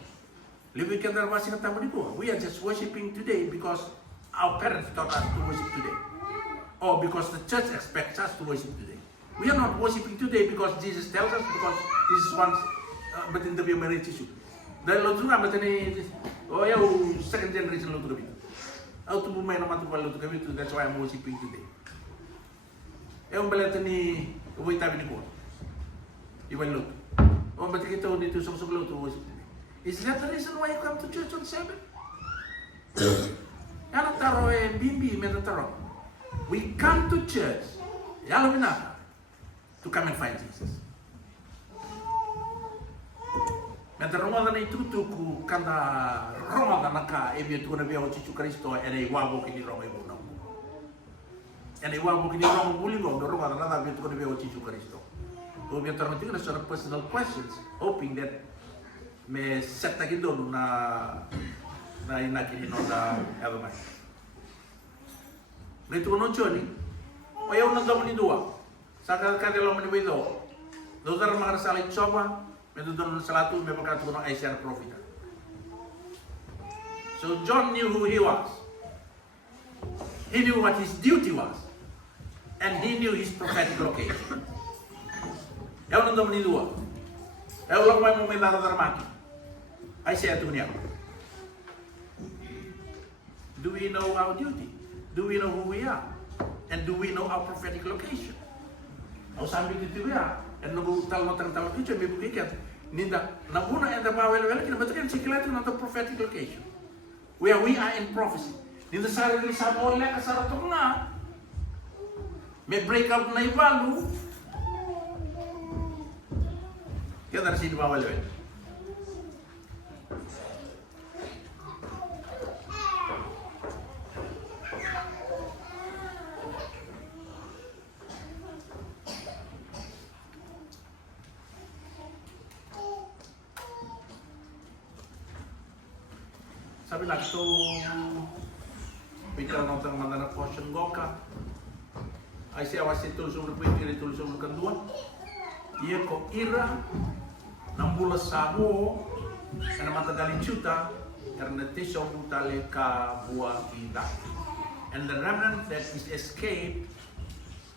Lepo ka na wasi na tamo ni ko. We are just worshiping today because our parents taught us to worship today. Or because the church expects us to worship today. We are not worshiping today because Jesus tells us, because this is once, but in the marriage issue. Dahil lo tu nga ba tani second generation lo tu kami. Aku tu bumay naman tu lo tu kami tu, that's why I'm worshiping today. Bala tani uwi tabi ni ko. Iwan lo. Ba't kita dito sa lo tu worship today? Is that the reason why you come to church on Sabbath? Ano taro bimbi mena taro. We come to church. Yalo bina to come and find Jesus. Mentre Ramadan itu ku kanda Ramadan naka ebi tu na biya o Chichu Kristo ene wabo kini Roma ibu na. Ene wabo kini Roma buli go do Ramadan na biya tu na biya o Chichu Kristo. O biya tarong tingin na personal questions, hoping that me set takin do na inakini no da elomai. Nito no choni. O yaw na daw ni dua. Saka kadelo mani wido. Do dar mga salay choba. Medudon salatu may pagkatuon ng Isaiah prophet. So John knew who he was. He knew what his duty was. And he knew his prophetic location. Ewan ang dami ni dua. Ewan lang may mga nararamaki. Isaiah to niya. Do we know our duty? Do we know who we are? And do we know our prophetic location? O sabi dito ya. And nagutalo ito, may bukikat. Ninda, nabuna and the bawel-wel, kinabatakan si kilatu ng the prophetic location. Where we are in prophecy. Ninda sarili sa mo ila kasaratok na. May breakout na ibalu. Kaya dari si bawel-wel. Sabi na ito, bicara notang mana portion goka. Ay siya wasi tulusong repwede tulusong kedua. Ia ko ira ng bulas sabo na matagalin chuta karena tisong utale ka buah kita. And the remnant that is escaped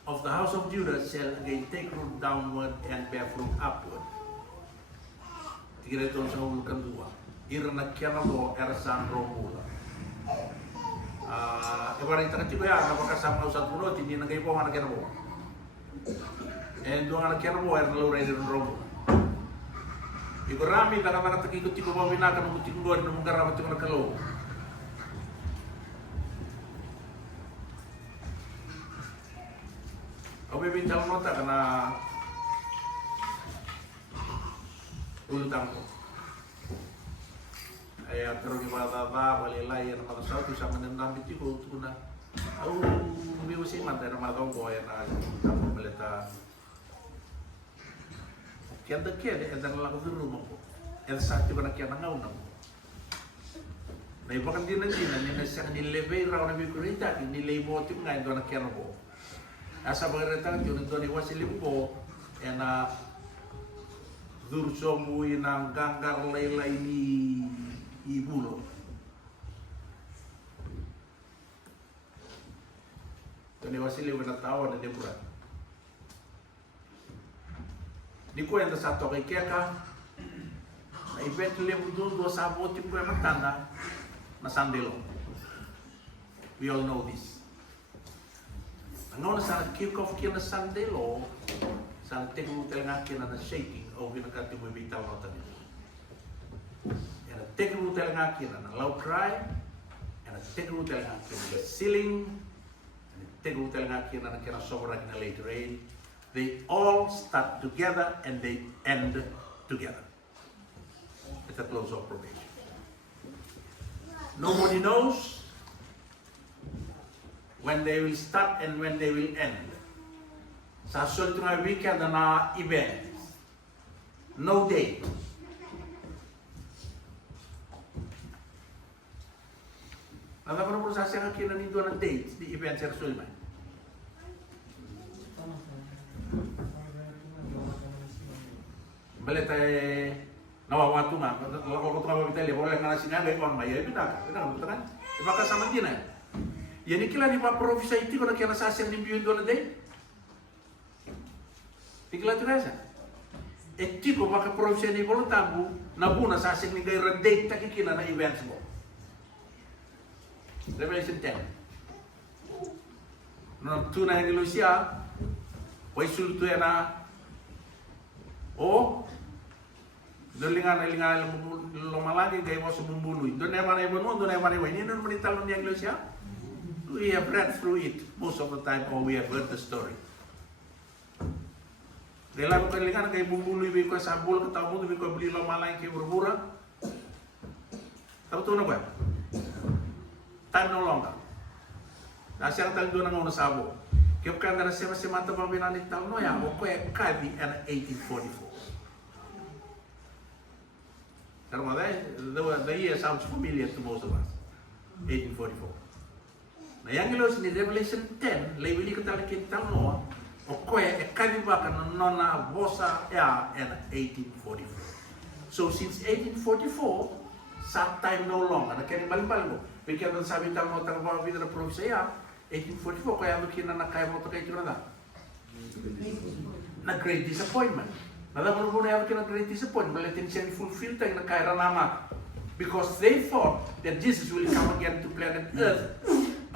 of the house of Judah shall again take root downward and bear fruit upward. Tiga itu tulusong kedua. Ira na kianamo erasan romula. Ibarat kita juga ya, napakasama usat puno, hindi na kayo po mga nakianamo. And doon nga nakianamo, era naluray din romula. Igorami, taka takikot-tikot mo binakan, nung ng mga ramat yung nakalo. O may bintang nota ka na ulutang ko. Ay terus gimana balilai yang malah satu sama dengan itu tu na. Au biusi mata nama dong boy na kamu meleta. Kian dekat ada lagu dulu mo. El satu kana kian ngau na. Na iba kan din ni nasa ni level ra na bikurita ni lebo tim ngai do na kian mo. Asa bagreta yun do ni wasilimpo ena dursomu inang ganggar laylay ni ibulo. Tani wasili wanatawa na Deborah. Di ko yung sato kay Keka. Na ibet lebu doon do sa apotin ko yung magtanda na sandilo. We all know this. Ang na sa kick-off kaya na sandilo, sa tingin talaga kaya na shaking o ginagati mo bitaw na tanin. And a take root ngaki and a loud cry, and a take root ngaki and a ceiling, and a take root ngaki and a kena sovereign in a late rain. They all start together and they end together. At the close of probation. Nobody knows when they will start and when they will end. Sa suatu weekend na event. No date. Nada para proses yang akhirnya itu ada date di event seksual ini. Balita nawawa tu mah, kalau kau tahu kita lihat boleh ngasih singa orang maya itu dah, betul kan? Maka sama dia nih. Jadi kila ni pak profesi itu kalau kena sasang di biu itu ada date. Iklan tu rasa. Tipo maka profesi ni kalau tabu, nabuna sasing ni gaya date tak kira na event semua. Revelation 10. No tu na ni Lucia, waisul tu na. Oh, dolingan lomalagi gaya mau membunuh. Don't ever bunuh, don't ever ini non menital ni Lucia. We have read through it most of the time, or we have heard the story. Dalam kelingan kayak bumbu lebih kau sabul ketemu lebih kau beli lama lain kayak berbura. Tahu tu apa? Time no longer. Nasihat tadi tu nangon sabul. Kau kan ada siapa mata pembinan di tahun no ya. Kau kadi and 1844. Karena the year sounds familiar to most of us. 1844. Nah yang jelas ni Revelation 10 lebih kita lagi tahun no. Okoye kadibakan nona bosa ya in 1844. So since 1844, that time no longer. Na kaya balik-balik mo. Bigyan ng sabi tayo mo tayo mga video na professor ya 1844 kaya bikin na kaya mo to kay na na great disappointment. Nada mo na bikin na great disappointment. Balitin siya fulfill tayo na kaya nama because they thought that Jesus will come again to planet Earth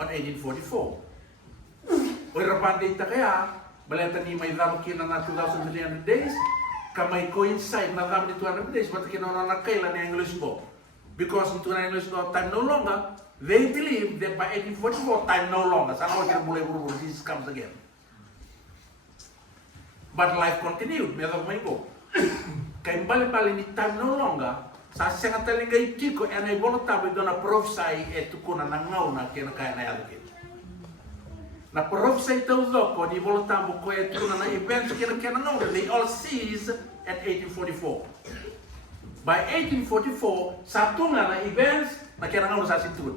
on 1844. Oy rapande ita kaya baleta ni may damo kina na 2,300 days, kamay coincide na damo ni 200 days, but kinono na kailan ni English mo. Because in 200 English mo, time no longer, they believe that by 1844, time no longer. Sana ko kina mulai buru-buru, Jesus comes again. But life continued, may damo may go. Kaya bali-bali ni time no longer, sa siyang talinga itiko, and ay volotabo doon na prophesy, tukuna na ngaw na kinakaya na yadukit. Na prophesy ito ko ni volotabo ko ito na events kina no they all cease at 1844. By 1844 satu na events na kina no sa situ.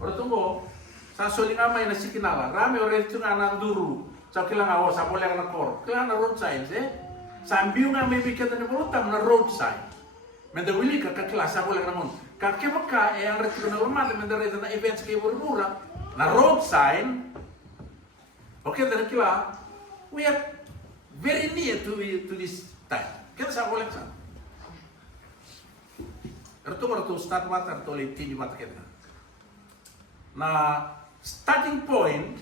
Ora tunggu sa soling amay na sikinala rami ore itu nga nanduru sa kilang awo sa boleh na kor kilang na road signs sa ambiu nga may bikin na volotabo na road sign. Menda wili ka kelas sa boleh na mon. Kakek baka yang retro na lemah mendengar tentang events kayak berbura, na road sign. Okay, dari kila, we are very near to this time. Kita sama boleh sana. Retro start mata retro leti di mata kita. Na starting point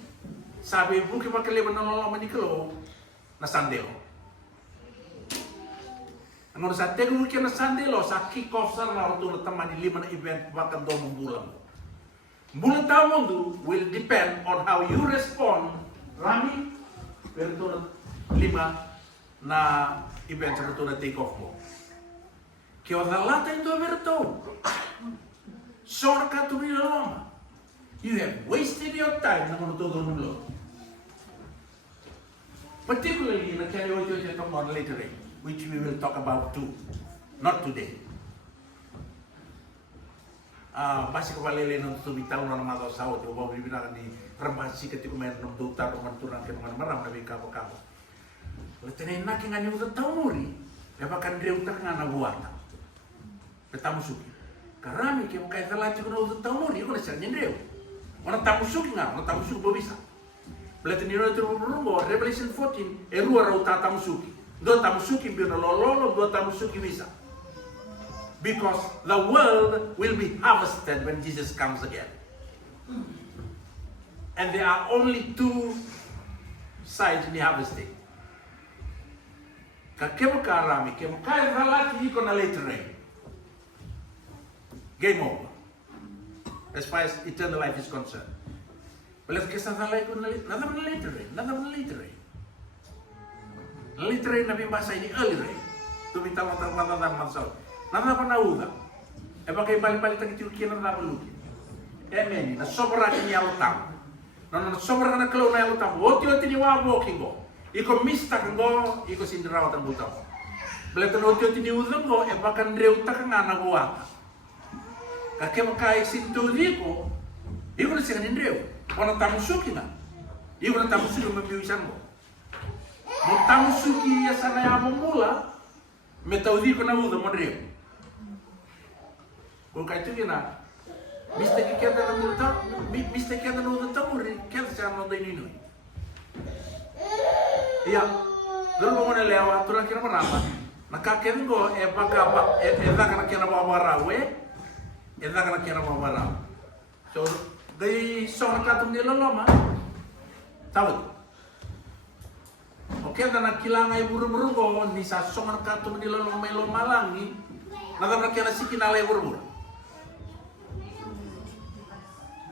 sabi buki makaliban na lolo manikelo na sandelo. Ang sa tego kaya na sandelo sa kick-off sa narito na tamani lima na event bakit daw mong bulan mo. Bulan tao mundo will depend on how you respond. Rami, pero ito na lima na event sa ito na take-off mo. Kaya lata ito ito. Sorka to be alone. You have wasted your time na kung ito doon mo. Particularly na kaya yung ito itong on later which we will talk about too, not today. Basi kapalele ng tubitaw na naman daw sa awat, o ba bibinakan ni Rambasi kati kumain ng dutar o manturan ka naman maram na may kapo-kapo. O tinayin na kaya nga niyo sa taumuri, kaya bakan rin utak nga nabuwata. Petamusuki. Karami kaya kaya talati ko na sa taumuri, ako na siya niyan rin. Walang tamusuki nga, walang tamusuki ba bisa. Balatin niyo na ito rumbo, Revelation 14, erua raw tatamusuki. Dua tamusuki biar lolo, dua tamusuki bisa. Because the world will be harvested when Jesus comes again. And there are only two sides in the harvesting. Kakemo karami, kemo kaya halati iko na later rain. Game over. As far as eternal life is concerned. Well, let's get something like another later rain, another later rain. Later rain nabi bahasa ini early rain. Tu minta matang masal. Nada pa nauda. E baka balik-balik tagi tiuki na luki. Amen. Na sobra ni alutam. Na sobra na kalau na alutam. Oti ni wa walking go. Iko mista ngo, iko sindiraw tan buta. Beletan oti ni udang go e baka ndreu ta kan na goa. Kake makai sinturi ko. Iko na siya ndreu. Wana tamusuki na. Iko na tamusuki mabiusan go. Mo tamusuki ya sana ya mula. Metaudi ko na udang mo ndreu. Kung kaya ito na, mista kikita na multa, mista kikita na udang tamuri, kaya siya mo day ninoy. Iya, dulu mo na lewa, turang kira manapa, nakakin ko, baka, ka na kira mawaraw, ka na kira mawaraw. So, day song nakatong nila loma, tawad. Okay, na nakilangay buru-buru ko, ni sa song nakatong nila loma may lomalangi, nadam kira si kinalay buru-buru.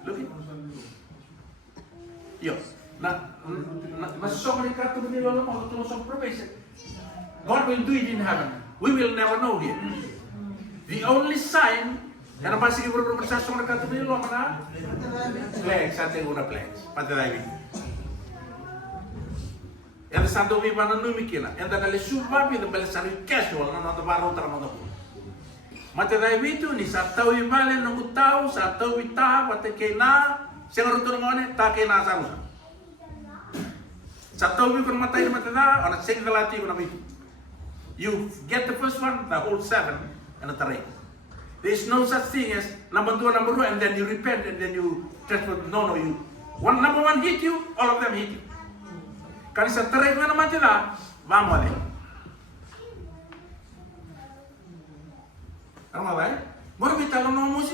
Look it. Yo, masuk mereka tu begini lalu mau masuk probation. God will do it in heaven. We will never know here. The only sign yang pasti kita bersama mereka tu begini lalu mana? Flags, saya guna flags. Pada lagi. Yang satu mi mana numi kina. Yang tak ada sumpah pi tempat sari casual nana tu baru terang tu. Mata dai itu ni satau ibale nungu tau satau ita pate kena sengaru tu ngone ta kena salu. Satau bi kun mata ini mata da ona sing galati kun itu. You get the first one, the whole 7 and the 3. There is no such thing as number 2, and then you repent and then you transfer. No, you number 1 hit you, all of them hit you. Kali sa 3 kun mata da, vamos ale. Ano ba? Moro bitalo no mo.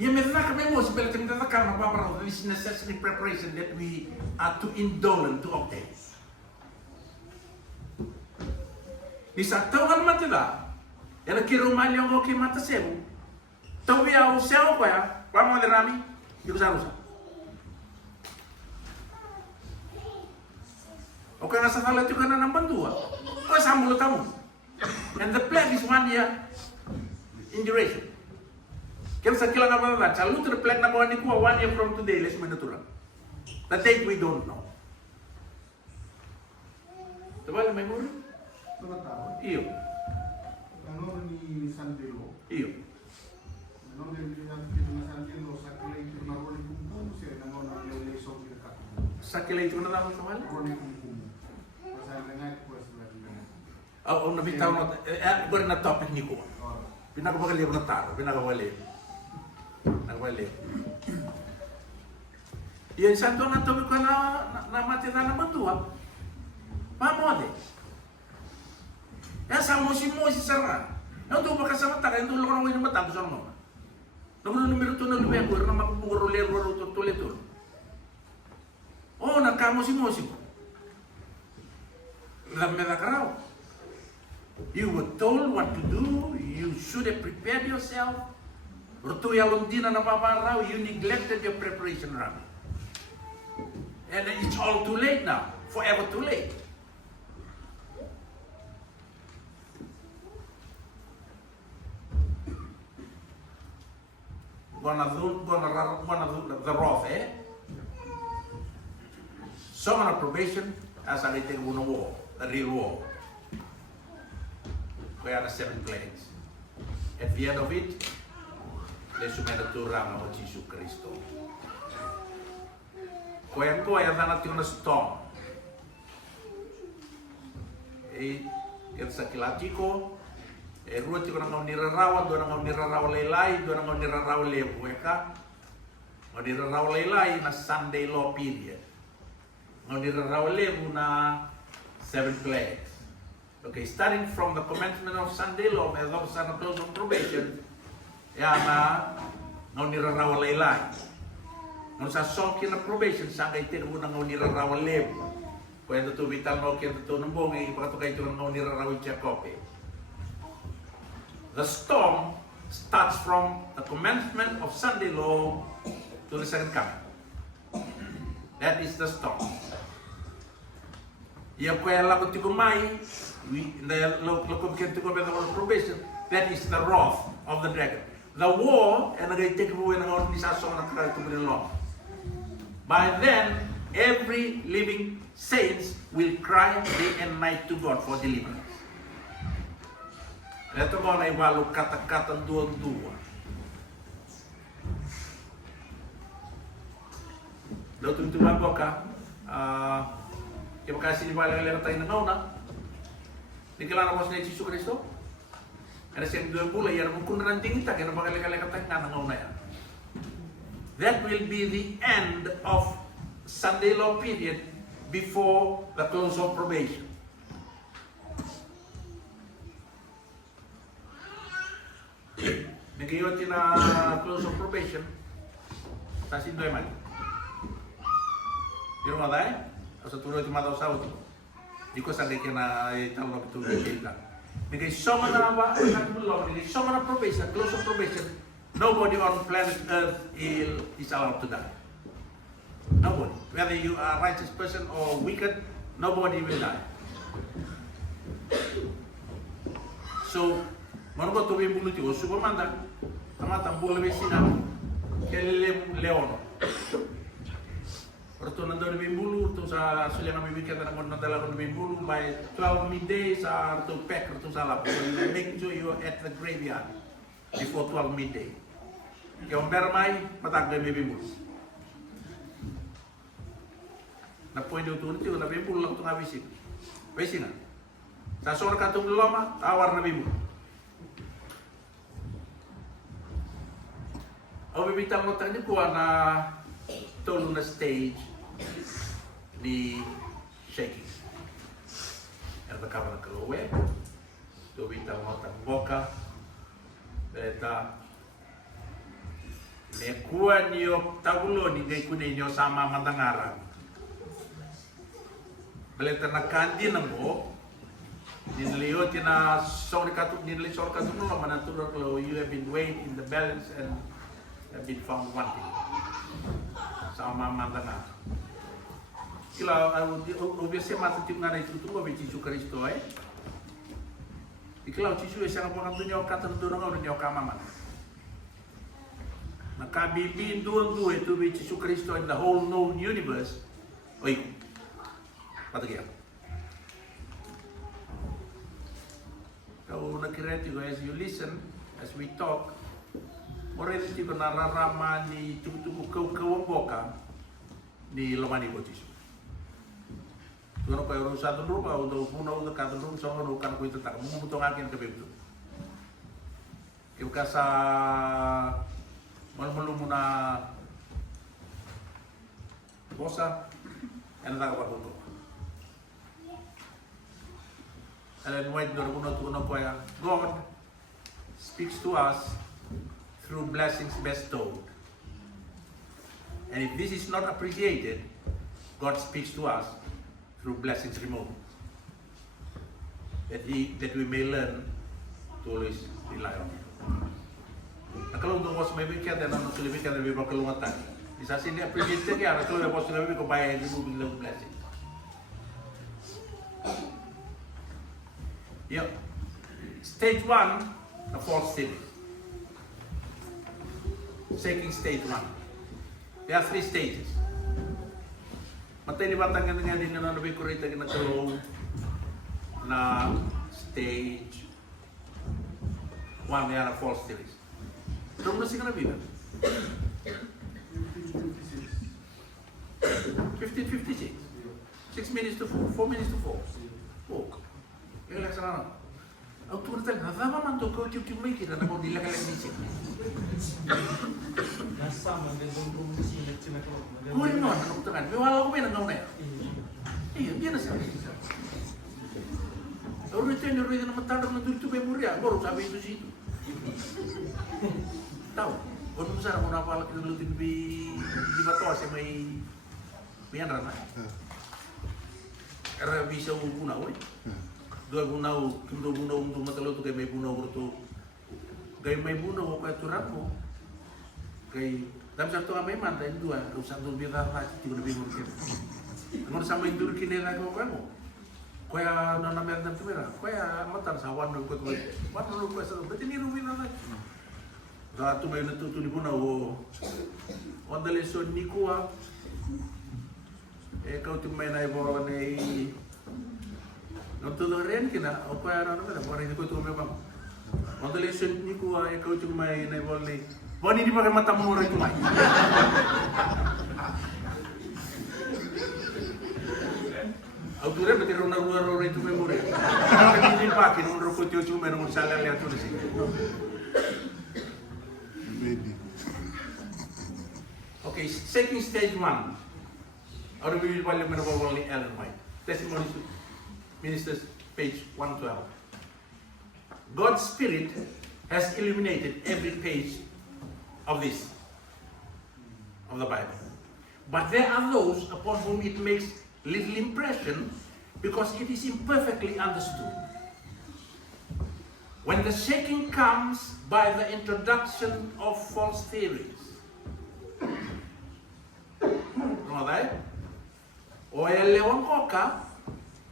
Ye medaka me mosi pela temida da kama para this necessary preparation that we are to indolent to obtain. Di sa tawag mati da. Ela kiro mali ang okay mata sebo. Tawi au seo ko ya, vamos de rami, digo sa rusa. Okay na sa kala tu kana ng bandua. O sa mulo tamu. And the plague is 1 year in duration. Kaya sa kila nga mga salut the plague na mga ni kuha 1 year from today, let's manaturan. The date we don't know. Diba, may muli? Iyo. Ano ni Sandilo? Iyo. Ano ni Sandilo sa kilay ito na roli kumpung siya na mga nalilesong kita. Sa kilay ito na naman sa mali? Roli kumpung. Pasal na nga po sila din. Oh, nabitaw mo. Ito na topic ni ko. Pinakabakali ako ng taro. Pinakawali. Nagwali. Yan santo na tabi ko na matira na bantuwa. Pamode. Yan sa mo si Sarah. Yan doon makasama taka. Yan doon lang ako ng matang sa mga. Nagulo numero 2 na lumebor na makupuguro lero tulit-tulit. Oh, nagkamo si Mosi mo. Lameda ka raw. You were told what to do. You should have prepared yourself. Rutu yalundina na mabaraw. You neglected your preparation, Rami. And it's all too late now. Forever too late. Gonna do the wrath, eh? Some on a probation as a little war, a real war. We are the 7 plagues. At the end of it, le sumenatura mo Gesù Cristo. Koyan tanat yung na storm. Yan sa kilati ko, ruwati ko nang nirarawa, doon nang nirarawa laylay, doon nang nirarawa lebu, eka. Nang nirarawa laylay na Sunday law period. Nang nirarawa lebu na 7 plagues. Okay, starting from the commencement of Sunday law, as long as I'm close on probation, yan na nang nirarawa laylay. Nung sa songkin na probation, sa kay tinamo nang nirarawa lebu. Kwento tu vital no kian tu nombong ay pagkatukai tu ng nirarawin siya kope. The storm starts from the commencement of Sunday law to the second coming. That is the storm. Yang kaya lakukan tu kumai, lakukan kian tu kumai the probation. That is the wrath of the dragon. The war and the take away ng organisasyon ng karatu law. By then, every living saints will cry day and night to God for deliverance. Ito ko na iwalo kata-kata dua-dua. Daw tumtuman ko ka, kaya kasi di ba lang tayo na ngauna, di kailangan ko sa Jesus Kristo, kaya siyang dua pula, yan mo kung naranting ita, kaya napakalaga tayo nga na ngauna yan. That will be the end of Sunday law period before the close of probation. Nagayot na close of probation, tasin doy man. Pero maday, sa tuloy tumataw sa uti. Di ko sagay ka na italo na pituloy ka. Nagay soma na ba, nagay soma na probation, close of probation. Nobody on planet Earth is allowed to die. Nobody. Whether you are a righteous person or wicked, nobody will die. So, manungko to bulu ti osu pamanda, tamata bulu besina, kelele leono. Orto nandor bulu to sa sulia na wicked na mon nadala kon bulu by 12 midday sa to pack to sala. Make sure you are at the graveyard before 12 midday. Yung bermay matagay may bulu. Na pwede utunin tiyo, na bimbo lang itong abisin. Pwede na. Sa sora ka itong loma, tawar na bimbo. O bibitang mo tayo ko na tulong na stage ni shaking. At nakama na kaluwe. Bibitang mo tayo boka. Beta. Nekuha niyo tagulo ni gay kunin niyo sama mandangaran. Balita na kandi ng mo, diniliyo tina sorry katu no manatulog lo you have been weighed in the balance and have been found wanting. Sama mandana. Kila obviously matutip na itu tu babi Yesus Kristo ay. Iklau Yesus yang apa kantunya kata tu orang orang kamaman. Nakabibin dua itu Yesus Kristo in the whole known universe. Oi. Patagya. Kau nakira tigo as you listen, as we talk, morena tigo nararama ni tubutubu kau boka ni lomani botis. Tuno pa yung sa tuno pa udah puno udah kata tuno sa ano kan ko itatak mo mutong akin ka bebto. Kaya sa malmulu mo na bosa ano na ka pa. Ellen White God speaks to us through blessings bestowed. And if this is not appreciated, God speaks to us through blessings removed. That we may learn to always rely on Him. Kalau untuk bos memikir dan anak sulit mikir lebih berkelumatan. Bisa sini appreciate kaya anak sulit bos lebih kebayang itu bilang blessing. Yep. Stage 1, the false city. Shaking stage 1. There are 3 stages. Matay ni batang nga din na nabi ko rito ginatulong na stage 1 there are false theories. Pero na siya nabigan. 15:56. 6 minutes to 4. 4 minutes to 4. Walk. Yung laksana. Ang tulitan, nadama man to ko tiyuk may kita na mo nila kalang Nasama gandong kumisilat sila ko. Kunin mo, nanuktangan. May wala ko may nangaw na yan. Iya, yan na siya. Pero ito yung narinig na matandang na dito may murya. Boro, sabi ito siya. Tahu, kung sana kung napalak yung lutin di bato kasi may anran na. era bisa bunau eh. Dua bunau, kindo bunau untuk matalo tu kay may bunau tu. Kay may bunau ko turako. Kay dam sa to may manta dua, usang tu bira ha ti ko bingon ke. Ngor sama indur kini na ko kamo. Kaya na merda tu mera. Kaya matar sa wan ko ko. Wan ko sa berarti ni ruwi na. Da tu may natutu ni bunau. On the lesson ni kuwa. Kau tu may na ibo ni Notoloren kina o pa ano na para hindi ko to may bang. Modulation ni ko ay kau tu may na ibo ni. Wani di pakai mata mo rin kumay. Auture berarti rona itu memori. Hindi pa kin ro ko tu may nung sala le atu si. Okay, second stage 1. Or we will value only Ellen White. Testimony to Ministers, page 112. God's Spirit has illuminated every page of this, of the Bible. But there are those upon whom it makes little impression because it is imperfectly understood. When the shaking comes by the introduction of false theories. Know that? O elewan ko ka,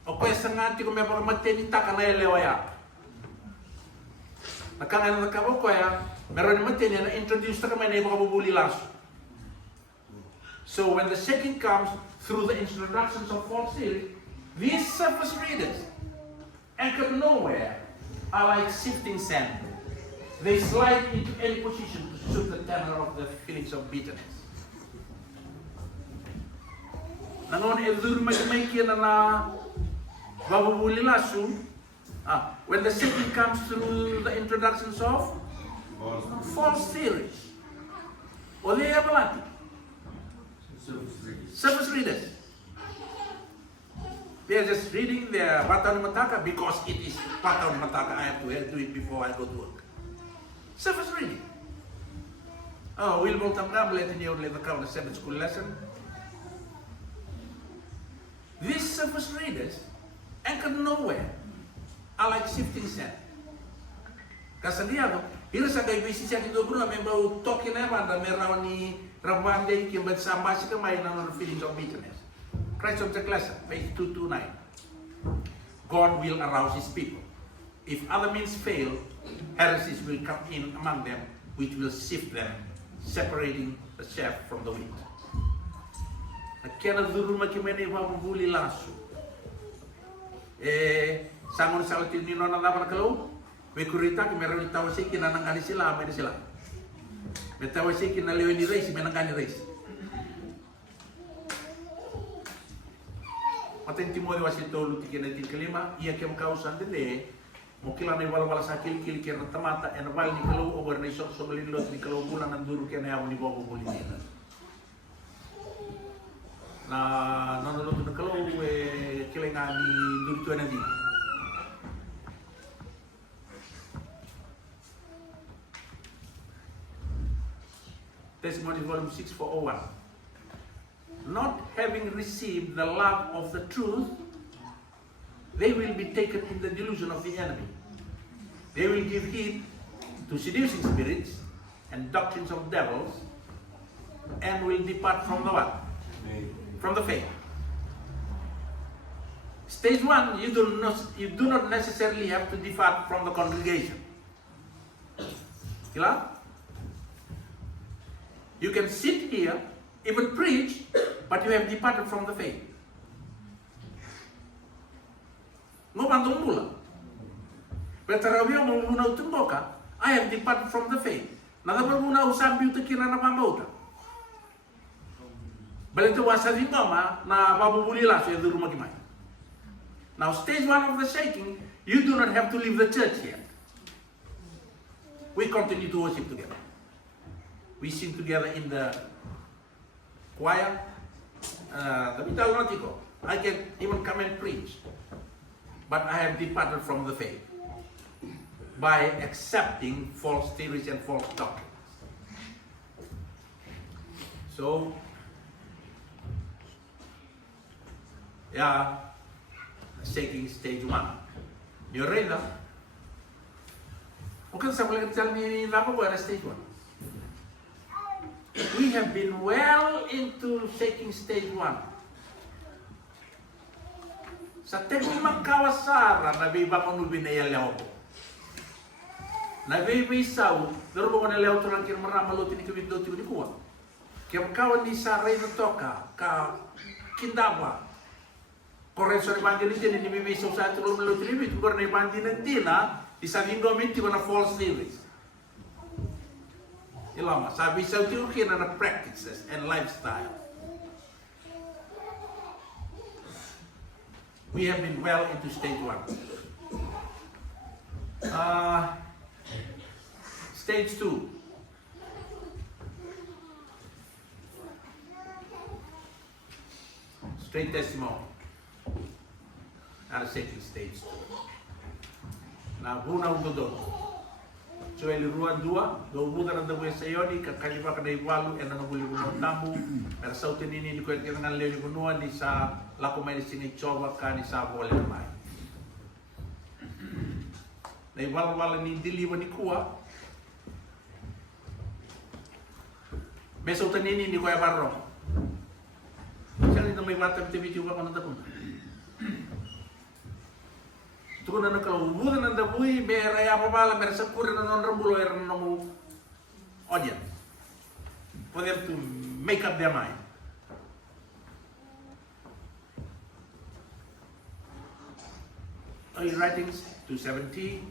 o kaya sa ngati ko may pagmatinita ka na elewa ya. Nakangano na ka mo kaya, meron naman tinya na introduce na kami na ibang kabubuli laso. So when the shaking comes through the introductions of false theories, these surface readers, anchored nowhere, are like shifting sand. They slide into any position to suit the tenor of the feelings of bitterness. Nangon edur may kina na babubuli lasu. When the shaking comes through the introductions of false theories. O they have a surface readers. They are just reading their Bataon Mataka because it is Bataon Mataka. I have to do it before I go to work. Surface reading. We'll go to the Sabbath school lesson. These surface readers anchored nowhere are like shifting sand. Kasadiano, here's a guy busy siya dito bro, may bau talking na banda, may raw ni Rabande, kimbad samba siya kamay na ng feelings of bitterness. Christ of the class, page 229. God will arouse his people. If other means fail, heresies will come in among them, which will sift them, separating the chaff from the wheat. Kaya dulu macam ni babuli lasu. Sangon sa atin ni nona naman kalau, may kurita kung meron itaw siya kinanangani sila, may sila. May tawa siya kinaliwan ni race, may nangani race. Matin Timothy was ito lutikin natin kalima, iya kaya makausan din mukila na wala sa kil kaya tamata, enabal ni kalau over na isok somalilot ni kalau bulan ng duro kaya na yaw ni babuli nila. Na nanonood na kalau kailangan ni Dulto na din. Testimony volume 6401. Not having received the love of the truth, they will be taken in the delusion of the enemy. They will give heed to seducing spirits and doctrines of devils and will depart from the what? From the faith. Stage 1, you do not necessarily have to depart from the congregation. You can sit here, even preach, but you have departed from the faith. No bandung mula. Petarawiyo muna utumboka, I have departed from the faith. Nagabal muna usabi utakira na pambauta. Balito wasabi mama na babubuli laso yung duro magimay. Now stage 1 of the shaking, you do not have to leave the church yet. We continue to worship together. We sing together in the choir. Tapi tahu nanti kok, I can even come and preach. But I have departed from the faith by accepting false theories and false doctrines. So, shaking stage 1. You read that? Bukan saya boleh tell ni lama buat stage 1. We have been well into shaking stage 1. Sa tegong magkawasara, nabibang unubin na yalaw ko. Nabibisaw, narubo ko na law to lang kirmaramalo tinikawin do tinikuha. Kaya kawan ni Saray na toka, ka kindaba. Korensyon ni Bandi rin din, nibibisaw sa atin lo tinibit. Kung na Bandi ng tina, isang gomit ko na false lyrics. Ilama, sabi sa Turkey na practices and lifestyle. We have been well into stage 1. Stage 2. Straight testimony. Not a second stage 2. Na huna doon. So iliruan dua, bukan ang dawes sa iyo, kakaliba ka na iwalu, na nabuli ko ng tamu, pero sa utin ini ko yung nga leo ko ni sa lako may sinichowa ka ni sa wala may. Na iwalu-wala ni diliwa ni kuwa, beso utin ini ko yung barro. Siya nito may batang TV ko ng tapon. Tuh na nakaubutan ng dabuy, bera ya pabala, bera sapura na non rambulo era na mo audience for them to make up their mind. Early writings 270.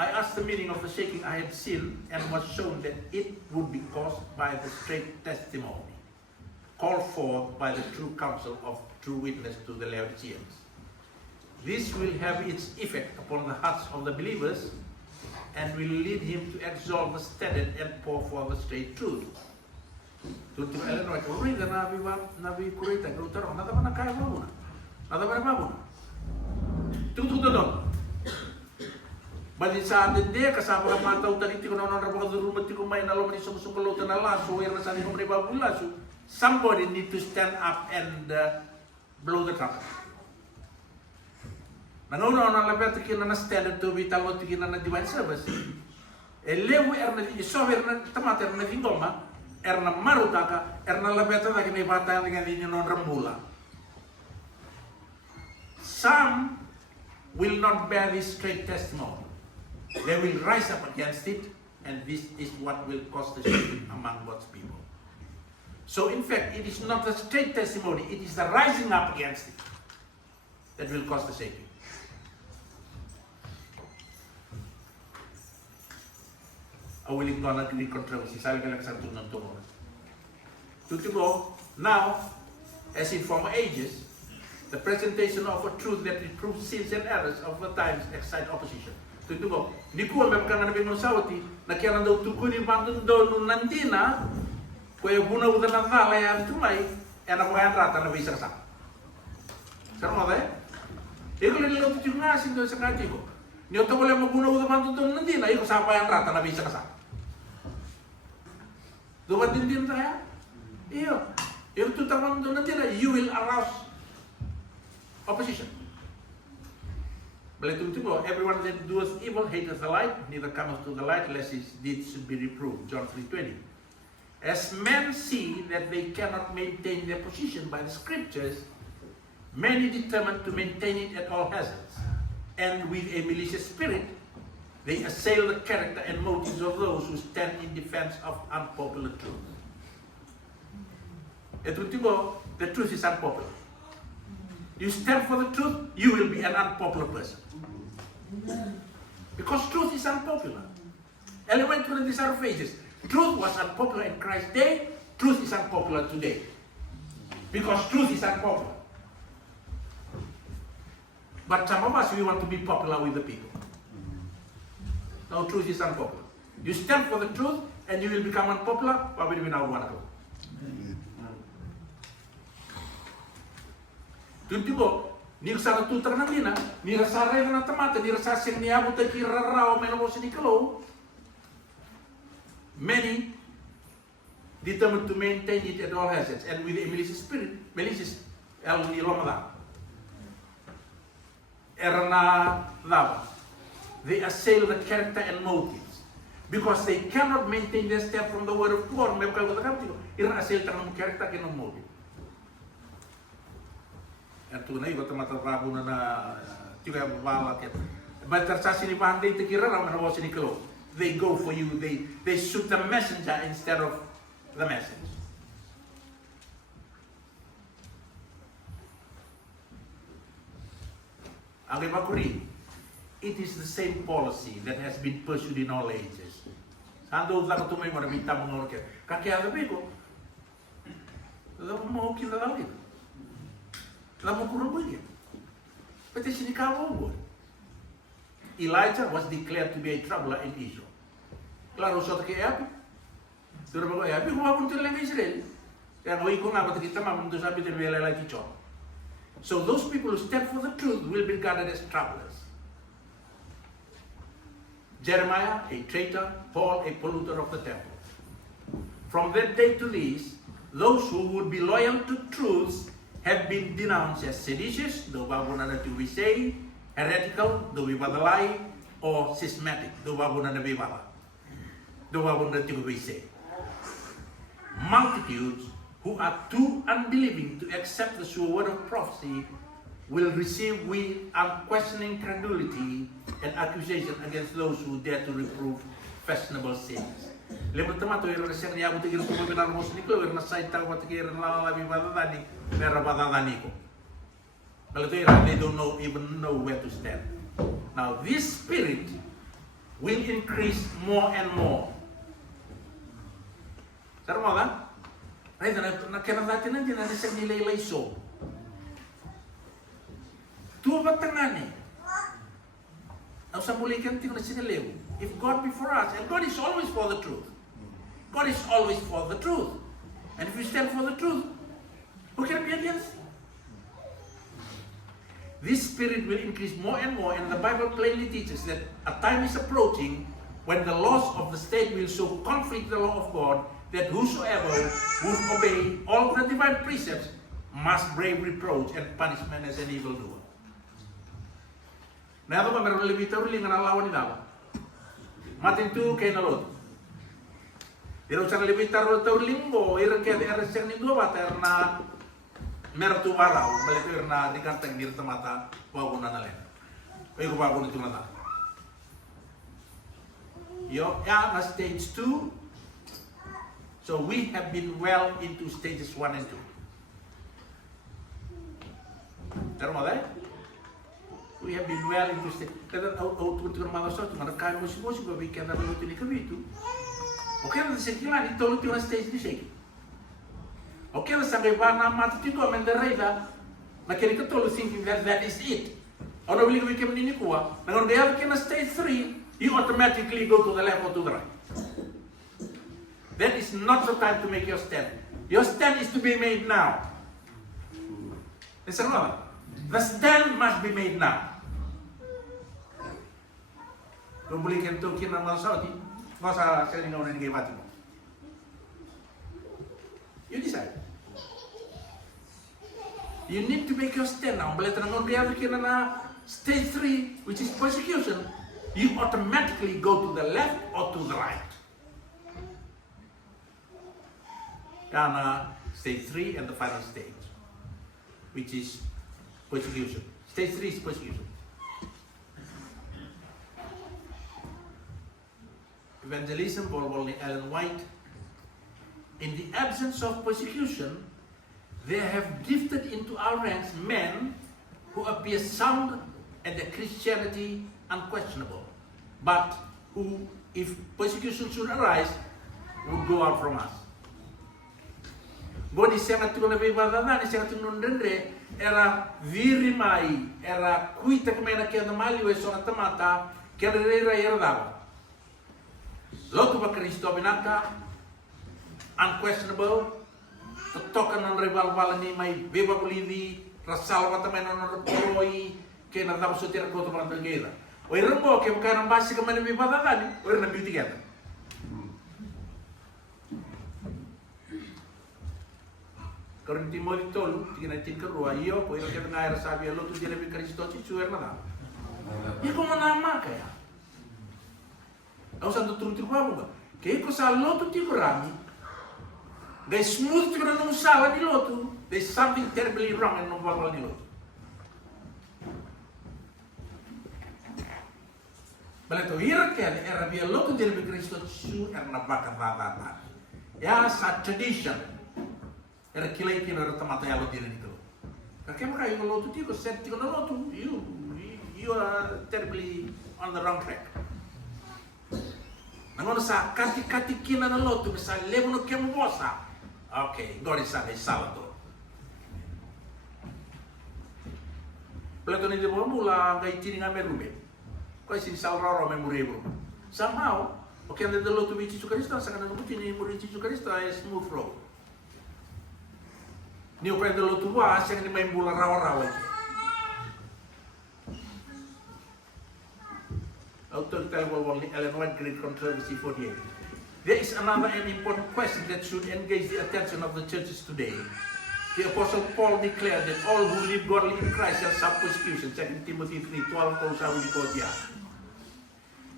I asked the meaning of the shaking I had seen and was shown that it would be caused by the straight testimony called forth by the true counsel of true witness to the Laodiceans. This will have its effect upon the hearts of the believers and will lead him to exalt the steady and pour for the straight truth. Tuntun elen wa kuri da nabi kurita grutar ona da na kaya mabuna. Nada ba mabuna. Tutu don. Bali sa atin dia kasama ang mata utan iti ko nonon rabo do rumah ti ko may nalo ni sumsumlo tan ala so era sa ni ko babula so somebody need to stand up and blow the trumpet. Nangunaw na labet kina na stand to be tawag kina na divine service. Elewu erna isover na tamater na dingoma erna marutaka erna labet na kini bata dengan ini non rambula. Some will not bear this straight testimony. They will rise up against it, and this is what will cause the shaking among God's people. So in fact, it is not the straight testimony, it is the rising up against it that will cause the shaking. Willing to agree controversy. Sabi ka lang sa tunang tungo. To go, now, as in former ages, the presentation of a truth that reproves sins and errors of the times excite opposition. To go, ni kuwa may makang nabing sawati, na kaya lang daw tukunin bandun doon nung nandina, kuya buna utan ng nalayan tumay, na kumayan rata na bisa kasak. Sarang mo tayo? Iko lang ito yung asin doon sa kati ko. Niyo ito wala magbuna utan bandun doon nandina, iko sapayan rata na bisa kasak. Dumat din saya. Iyo. Yung tutang doon natin na you will arouse opposition. Balik itu everyone that doeth evil hateth the light, neither cometh to the light, lest his deeds should be reproved. John 3:20. As men see that they cannot maintain their position by the scriptures, many determined to maintain it at all hazards, and with a malicious spirit, they assail the character and motives of those who stand in defense of unpopular truth. The truth is unpopular. You stand for the truth, you will be an unpopular person. Because truth is unpopular. Elementary these are phases. Truth was unpopular in Christ's day, truth is unpopular today. Because truth is unpopular. But some of us, we want to be popular with the people. No, truth is unpopular. You stand for the truth and you will become unpopular, but we now want to go. Tuntibo, ni sana tutar na lina, ni rasa rin na tamata, ni rasa siyang niabot ay kirarao may nabos ni Kalo. Many determined to maintain it at all hazards, and with a malicious spirit, malicious el nilomada. erna lava. They assail the character and motives because they cannot maintain their step from the word of God. Mereka katakan itu, irna assail tangan character ke non motive. Itu na iba tamata rabu na juga bala ket. Batar sasi ni pandai tekira ramai na wasi ni kelo. They go for you. They shoot the messenger instead of the message. Ang Makuri, it is the same policy that has been pursued in all ages. Sando za ko tumay mo na bita mo ngorke. Kaki ada beko. Lalu mau kita lagi. Lalu kurang boleh. But it's in the Elijah was declared to be a troubler in Israel. Claro, só que é api. Sudah bago é api, kung ako nito lang Israel. Kaya kung ikaw nga, kita mamang sabi din may lalaki chon. So those people who stand for the truth will be regarded as travelers. Jeremiah, a traitor, Paul, a polluter of the temple. From that day to this, those who would be loyal to truths have been denounced as seditious, though babuna na we say, heretical, though we lie, or schismatic, though babuna na bibala. Though babuna we say. Multitudes who are too unbelieving to accept the sure word of prophecy will receive with unquestioning credulity and accusation against those who dare to reprove fashionable sins. Lembra tamato era resern ya buti giro ko binar mos ni ko era sai ta wat ke era la bi badani era badani ko. Kalau tu era they don't even know where to stand. Now this spirit will increase more and more. Sarmo kan? Right, na kena natin nanti na sa nilay so. Tuwa batangani. Now sa muli kan tingnan sinelew. If God be for us, and God is always for the truth. God is always for the truth. And if we stand for the truth, who can be against? This spirit will increase more and more, and the Bible plainly teaches that a time is approaching when the laws of the state will so conflict the law of God that whosoever would obey all the divine precepts must brave reproach and punishment as an evildoer. Nah, itu meron lebih tahu dengan lawan ini apa? Matin tu kay nalod. Pero sa lebih tahu linggo, iran kaya ada yang ni dua bater na meron tu marau, balik na dikantang dir temata wawuna nalen. Kaya ko bago nito na. Yo, ya na stage 2. So we have been well into stages 1 and 2. Terima kasih. We have been well into stages. Kada auto malasot, marakain mo si babi kaya nalutin ni kami itu. Okay na sekilan ito lutin na stage ni segi. Okay na sa bana matutito amendereda. Nakini ka tolo thinking that is it. Ono bili kami kami ni kuwa. Nangon dia kina stage 3, you automatically go to the left or to the right. That is not the time to make your stand. Your stand is to be made now. Listen, the stand must be made now. Kung bulikan ito kinamang Saudi, masa sa ningaw na nagay mo. You decide. You need to make your stand now. Balik tanong kaya na stage 3, which is persecution, you automatically go to the left or to the right. Kana stage 3 and the final stage, which is persecution. Stage 3 is persecution. Evangelism, Paul Ellen White. In the absence of persecution, there have drifted into our ranks men who appear sound and their Christianity unquestionable, but who, if persecution should arise, would go out from us. Bodi sangat tu lebih badana, sangat tu nundendre era virimai, era kuita kemana kia namali weso atamata kia rera era dava. Lotu ba Kristo binaka unquestionable, totokan non rival ni mai beba bolidi rasal mata mai non repoi kia na dava sotir ko to marandel gera. O irembo kia bukan basi kemana lebih badana ni, o irna beauty kia. Kalau Timothy tolu, tinggal cinta ruah iyo, kau yang kena air sabi lo tu dia lebih Kristo cicu erna. Iko manama kaya. Aku santo turun tiku apa ba? Kaya ko sa loto tiku rami. They smooth tiku na nung sala ni loto. There's something terribly wrong in nung bakal ni loto. Baleto ira kaya era via loto di Nabi Cristo su era bakatata. Ya sa tradition. Era kilay kinara tamata ya loto dito. Perché magari con loto tiku set tiku na loto you are terribly on the wrong track. Nangono sa kati kina na loto sa levo no kemo bosa. Okay, God is Salvador. Plato ni debo mula ngai tini ngame rube. Koi sin salraro me murebo. Somehow, okay, and the loto vici su Cristo sa kana no tini murici su Cristo is smooth flow. Ni o prende loto wa sa ni mai mula rawa-rawa. Author Ellen White, Great Controversy 48. There is another and important question that should engage the attention of the churches today. The Apostle Paul declared that all who live godly in Christ shall suffer persecution. 2 Timothy 3:12 kau sawi di kodia.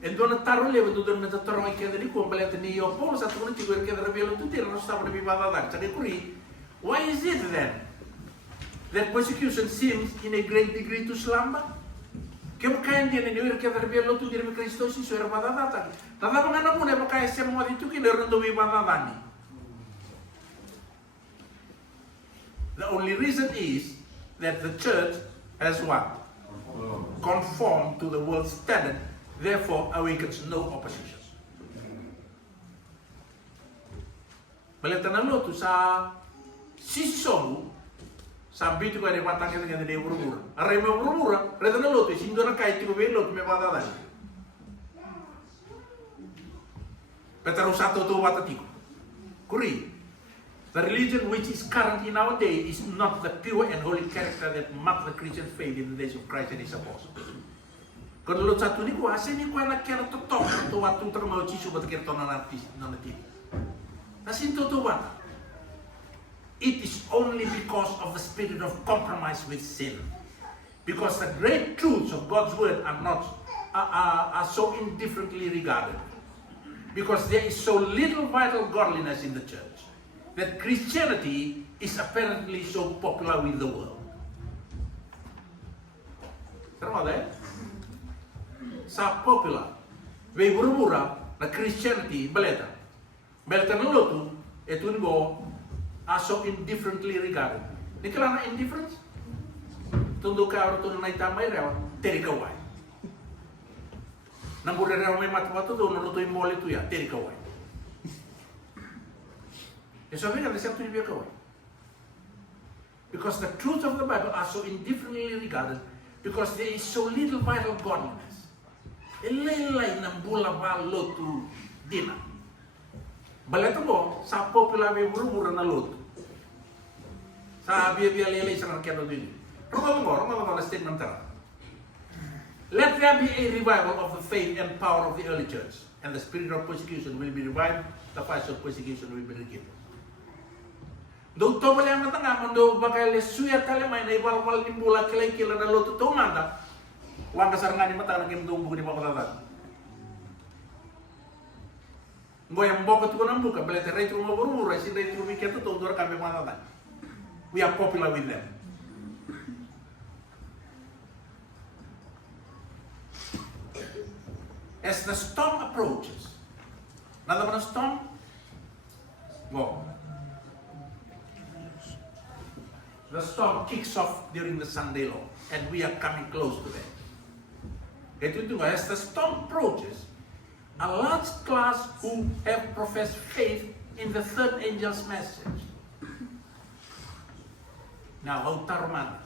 And dona taruh lewa tu dona taruh ikan dari kuam balik ni yo Paul satu kali tiga ikan dari belu tu tidak harus tahu lebih banyak. Jadi kuri, why is it then that persecution seems in a great degree to slumber? Kaya kain dia ni orang kaya terbiar lo tu diri Kristo si suara badatan. Tetapi mengapa pun dia pakai semua itu kita rendah badatan ni. The only reason is that the church has what? Conformed to the world's standard, therefore awakens no opposition. Balitan lo tu sa sisong. Sampai itu ada batang kita jadi dia buru-buru. Arah mau buru-buru, redan lo tu sindora kait itu belok me badatan. Petero satu tu watatiku. Kuri. The religion which is current in our day is not the pure and holy character that marked the Christian faith in the days of Christ and His apostles. Kalau lo satu ni kuasa ni kuana kena totok tu waktu termau cisu buat kira tonan artis nanti. Nasin tu wat. It is only because of the spirit of compromise with sin. Because the great truths of God's word are so indifferently regarded. Because there is so little vital godliness in the church that Christianity is apparently so popular with the world. Terima kasih. So popular. We buru-buru na Christianity beleta. Beleta nulo tu itu ni bo are so indifferently regarded. Ni kala na indifference? Tundo ka aro tuno na itamay rewa, teri kawai. Nambura rewa may matwato do nulo to imole tu ya, teri kawai. So we have the same to be kawai. Because the truths of the Bible are so indifferently regarded, because there is so little vital godliness. Elelay nambula ba lotu dina. Baleto mo sa popular may buru-buru na loto. Sa biya lelay sa narkado dito. Rumah na statement tara. Let there be a revival of the faith and power of the early church, and the spirit of persecution will be revived, the fire of persecution will be rekindled. Do to bali ang matanga do bakal suya kale may na ibal-bal nimbula kilay-kila na loto to manda. Wang kasarangani mata naging dumbo ni papatatan. Goyang bokot ko nang buka, balete rey tu mo buru rey sin rey tu mi keto to dor kami manatan. We are popular with them. As the storm approaches, nada mana storm? Go. The storm kicks off during the Sunday law, and we are coming close to that. Itu as the storm approaches, a large class who have professed faith in the third angel's message. Now, how tarman?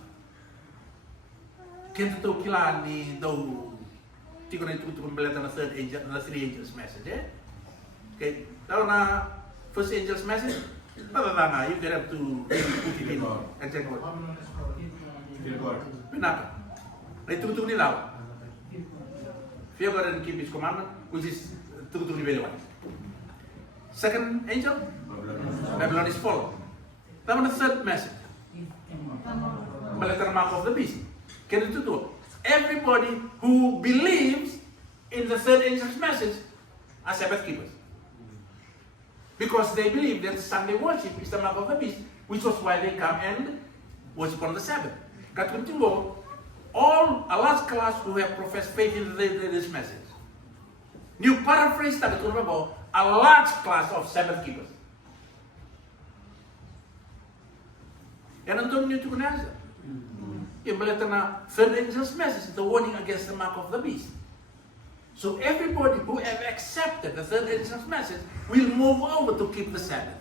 Kita tahu kila ni tahu tiga itu pembelajaran the third angel, the three angels message, eh? Okay, tahu na first angel's message? Pada you can have to put it in and check what. Kenapa? Na itu ni tahu. Fear God and keep His commandment, which is to rebel. Second angel, Babylon is fallen. Then the third message, Balater mark of the beast. Can you do? everybody who believes in the third angel's message are Sabbath keepers. Because they believe that Sunday worship is the mark of the beast, which was why they come and worship on the Sabbath. Kat kuntinggo, a large class who have professed faith in this message. New paraphrase that about a large class of Sabbath keepers. And until you to answer. You believe na third angel's message, the warning against the mark of the beast. So everybody who have accepted the third angel's message will move over to keep the Sabbath.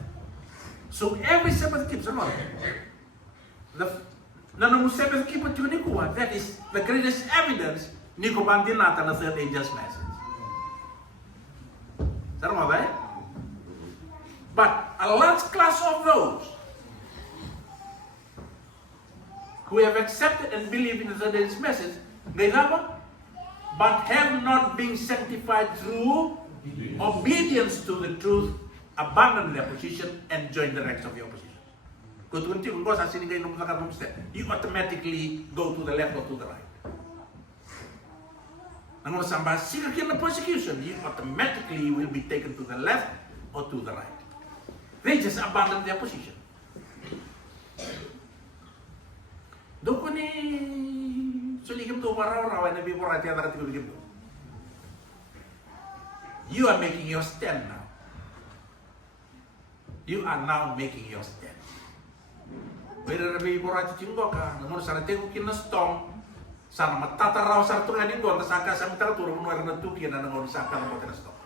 So every Sabbath keeps on. The Sabbath keeper to Nikua, that is the greatest evidence Nikobandinata the third angel's message. Right? But a large class of those who have accepted and believe in the third angel's message, they have but have not been sanctified through obedience to the truth, abandon their position and join the ranks of the opposition. You automatically go to the left or to the right. And when somebody seeks the persecution, you automatically will be taken to the left or to the right. They just abandon their position. Doko ni sulikim tu waraw na bibora tiada katiku bikim tu. You are making your stand now. You are now making your stand. Whether bibora cinggo ka, namun sana tegu kina storm, sana matata raw sa tungan ni gon, saka sa mitara turun nuar na tuki na ngon saka na kina storm.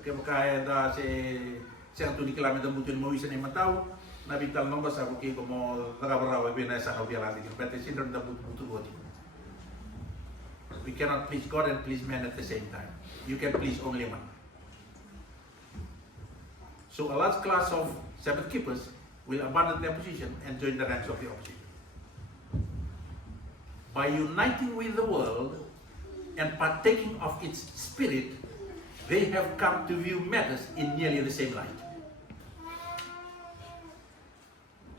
Kaya makaya da si ang tuni kilometer butuin mo isa ni matao. Nabital nomba sa buki como nagabaraw bina sa kabialati kin pete syndrome da butu buti. We cannot please God and please man at the same time. You can please only one. So a large class of Sabbath keepers will abandon their position and join the ranks of the opposition. By uniting with the world and partaking of its spirit, they have come to view matters in nearly the same light.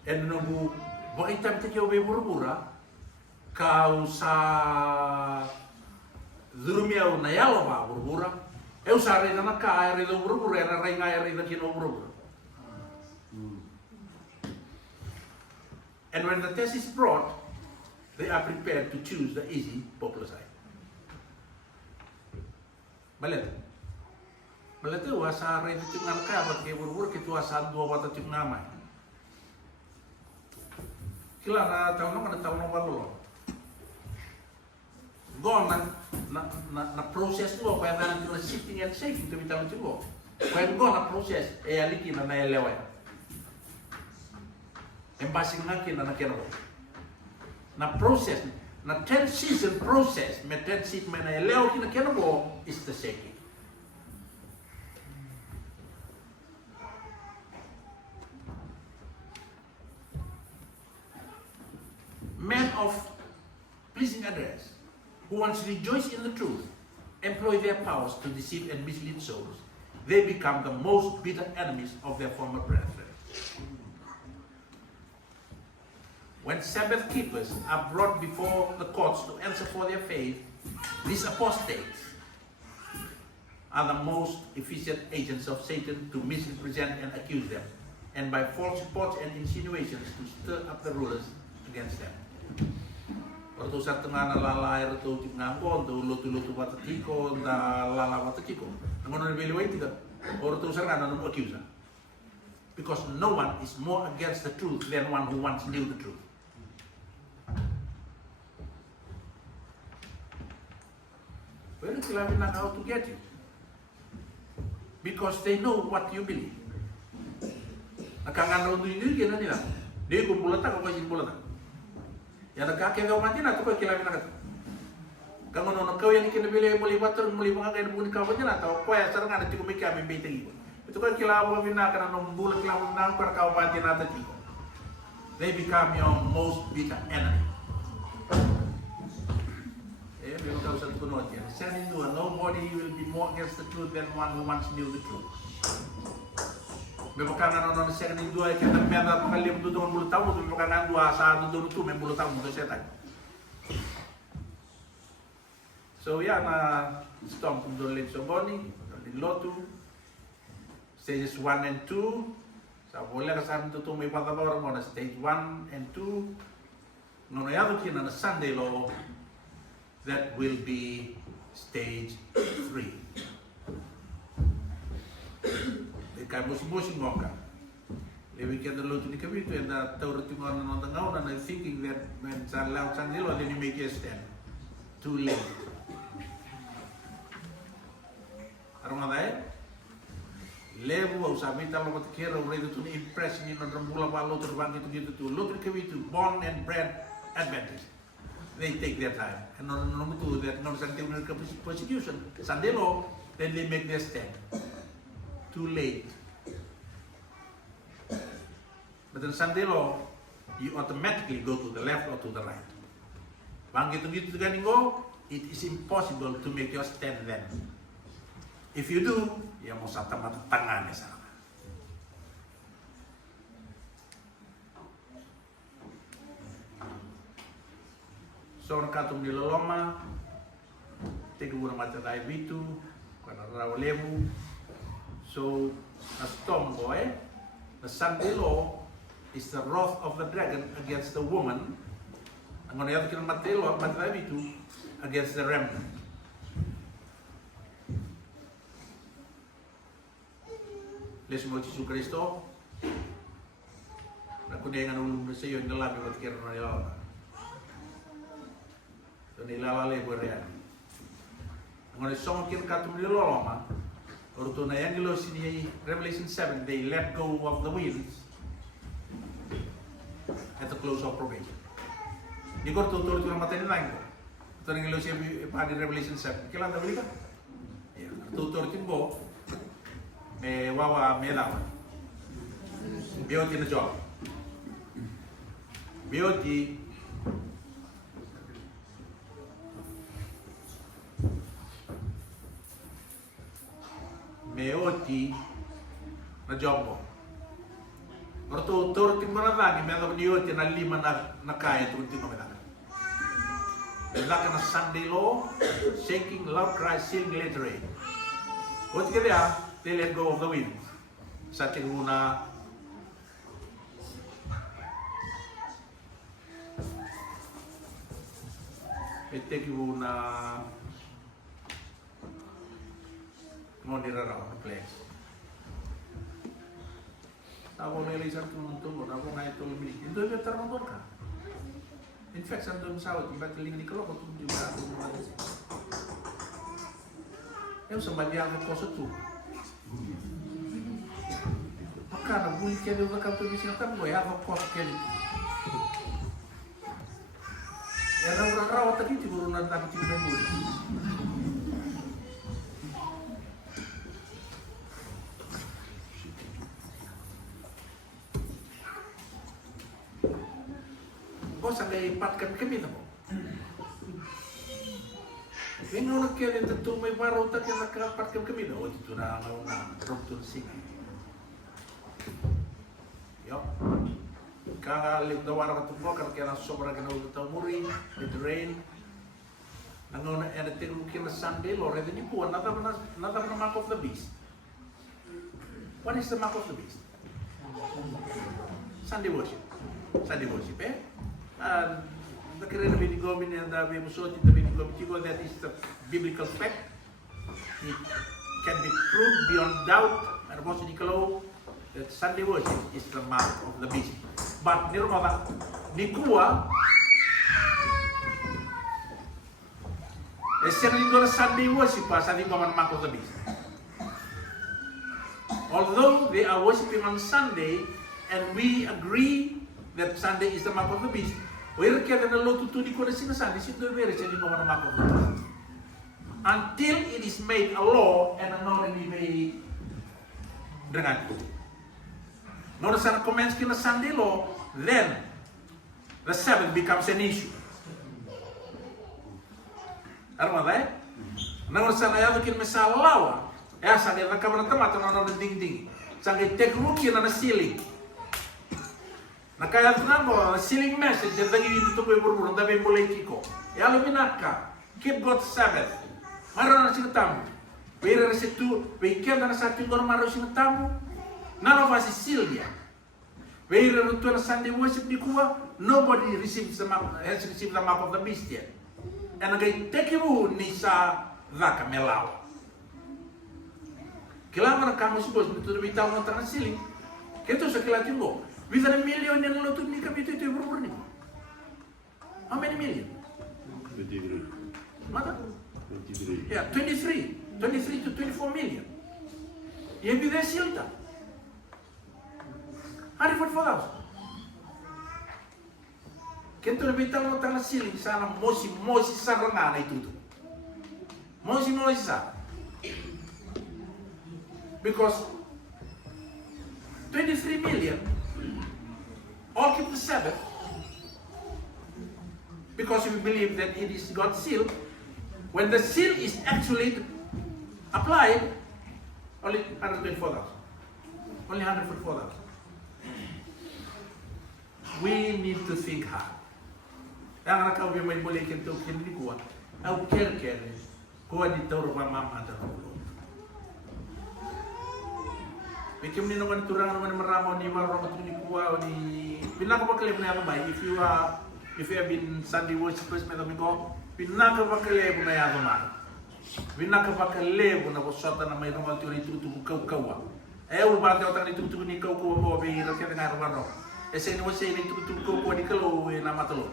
And nunggu bakit tayo tayo bura-bura kau sa durumiaw na yalo ba bura-bura usare na nakaayari do bura-bura na ray ngayari na kino bura-bura. And when the test is brought, they are prepared to choose the easy, popular side. Malet wa sa ray na tingan ka bat kay bura-bura kitu asa dua bata tingamay. Kila na taon na walo. Go na process mo kaya na nang shifting and shaking to bitaw mo. Kaya go na process aliki na naelewa. Embasing ngakin na nakeno. Na process na 10 season process, may 10 season may naelewa kinakeno mo is the shaking. Men of pleasing address, who once rejoice in the truth, employ their powers to deceive and mislead souls, they become the most bitter enemies of their former brethren. When Sabbath keepers are brought before the courts to answer for their faith, these apostates are the most efficient agents of Satan to misrepresent and accuse them, and by false reports and insinuations to stir up the rulers against them. Orto sa tengah na lalai orto ngangkon to lutu batatiko na lala batatiko. Nangono ni beliway tiga. Orto sa ngana no accuser. Because no one is more against the truth than one who once knew the truth. Well, it's not how to get you. Because they know what you believe. Nakangano nyo yun nila. Di kumpulata ko kasi kumpulata. Yang nakakagaw mati na ito ko kilamin na ito. Kung ano nakaw yan ikinabili muli bater muli mga kayo nabuni ka niya na ito. Kaya sarang nga na tiko may kami baytang iba. Ito ko kilawa na ka na nung bulat kilawa na para kaw mati na ito tiko. They become your most bitter enemy. Eh, may utaw sa tunod yan. Saying nobody will be more against the truth than one who once knew the truth. Bebakangan ono second in dua kita merda kali do don bulu tamu bebakangan dua sa do tu men bulu tamu do setan. So yeah na storm do le soboni di lotu stages 1 and 2 sa boleh ka sa tu me pada bawah mo na stage 1 and 2 no ya do kina na Sunday lo that will be stage 3. Kaya musim-musim ngoka. Lewi kita lutu di kami itu ada tahu rutingan nonton ngau dan I thinking that when salah sandilo then you make a stand. Too late. Arung ada? Lewu usaha minta lo kira udah itu tuh impress ini nonton bola balo terbang gitu tuh. Lutu di kami itu born and bred Adventist. They take their time and non itu that non sandilo ke persecution. Sandilo then they make their stand. Too late. But in Sandilo, you automatically go to the left or to the right. Bang gitu-gitu kan go, it is impossible to make your stand then. If you do, ya mau satu mata tangannya sana. Seorang katung di leloma, tiga bulan mata dai bitu, karena rawa lebu. So, a storm boy, the Sandilo is the wrath of the dragon against the woman. Ang ano yung Matelo, Matlabi itu against the remnant. Les mo Yesus Kristo. Nakuningan ulung sa iyo ng labi at kira na nila. So nilalali ko riyan. Ang ano yung kira katum niloloma. Orto na yan nilo sini Revelation 7, they let go of the winds at the close of probation. Di ko tutur itu nama tadi lain ko. Ito rin nilo siya di Revelation 7. Kailan tabi ka? Tutur itu ko may wawa may lawan. Biyot na job. Biyot Meoti na job mo. Orto turtin mo na lagi, meron niyotin na 5 na kaya turtin mo na. Laka na Sunday law, shaking, loud cry, sing, glittery. What ka dia? They let go of the wind. Sa ating muna iteki muna ngonira raw na place. Ako may lisang tumutulog, ako nga ito lumili. Hindi ko tarunod ka. In fact, sandun sa awit, iba't kaling di ko ako itong diba ako naman. Yung sa banyan ko sa ito. Maka, nabulit ka doon na kapag sinatang ko, ako ko sa kaya. Yan ang rawat na dito, siguro na dapat yung memory. Sa naipatkan kami na mo. Ngayon na kaya rin ito may baraw ta kaya nakapatkan kami na. O dito na ang ruptun sing. Yo. Kakalim daw araw katunggo kaya na sobrang ganun ito muri. With rain. Nangon na editing mungkin na Sunday, Lord, ito niyo po, not the mark of the beast. What is the mark of the beast? Sunday worship. Sunday worship, eh? Nakira na binigomin niya na bimusot ito binigomin chico, that is the biblical fact. It can be proved beyond doubt and also Nicolo that Sunday worship is the mark of the beast. But nirumata Nikua is certainly not a Sunday worship as I think of the mark of the beast. Although they are worshiping on Sunday and we agree that Sunday is the mark of the beast, where can the Lord to di ko na sinasabi, sino very siya di mo mark of the beast. Until it is made a law and ano ni may dengan. No sa commence kina Sunday law, then the Sabbath becomes an issue. Ano ba eh? No sa nayaw kin masalawa, sa nila kamarang tamato na ding-ding. sangai teknologi na ceiling. Na kaya tunamo ceiling message yang lagi itu ko buru da be mulai kiko. Ya lo minaka keep God Sabbath. Maro na sinatamu. Pera resetu weekend na sa tingor maro sinatamu. None of us is Sylvia. Pera rutu na Sunday worship di kuwa. Nobody has received the mark of the beast yet. And again take you ni sa vaka melawa. Kailangan na kamu supos betul bitaw ng tangan siling. Kito sa kilatin mo. With a million yan lo ni kapito ito yung ni. How many million? 23. Mata? 23. Yeah, 23 to 24 million. Yan bida silta. Hari for us. Kito na bitaw ng tangan siling sana mosi saranga na ituto. Mosi sa. Because 23 million all keep the Sabbath because we believe that it is God's seal. When the seal is actually applied, only 124,000. Only 144,000. We need to think hard. Yang anak kau yang main boleh kita kini kuat. Aku care kuat di tahu rumah mama dan rumah. Bikin ni naman turang naman meramo ni warong tu ni kuwa ni pinaka bakale na yaman bay if you have been Sunday worship first me domingo pinaka bakale na yaman man pinaka bakale na bosota na may naman tu tu kawa u ba te otang tu ni kawa mo be ira ke na warong ese ni wase ni tu kawa ni kalo na matalo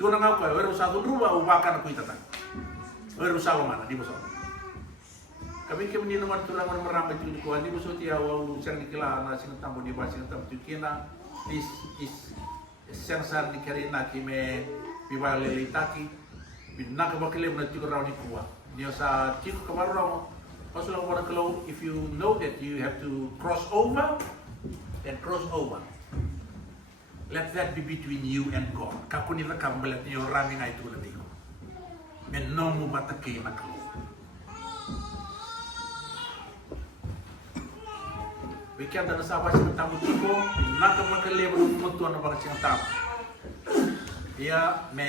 tu na ngau ko ero sa ruba u bakan ko itata ero sa mana di bosota. Kami kami naman tulang man marami tu ko ani buso ti aw sang dikila na sinatamo di ba sinatamo tu kina is sensar di karina kime biwale litaki binaka bakile na ti ko raw ni kuwa niyo sa ti ko kamarong also lang wala kalo if you know that you have to cross over then cross over. Let that be between you and God. Kakuni na kambalat niyo rami nga itu lagi ko men no mo batake na ko. Bikin dan sahabat sing tamu tiko, naka makale mo mutuan na baka sing tamu. Me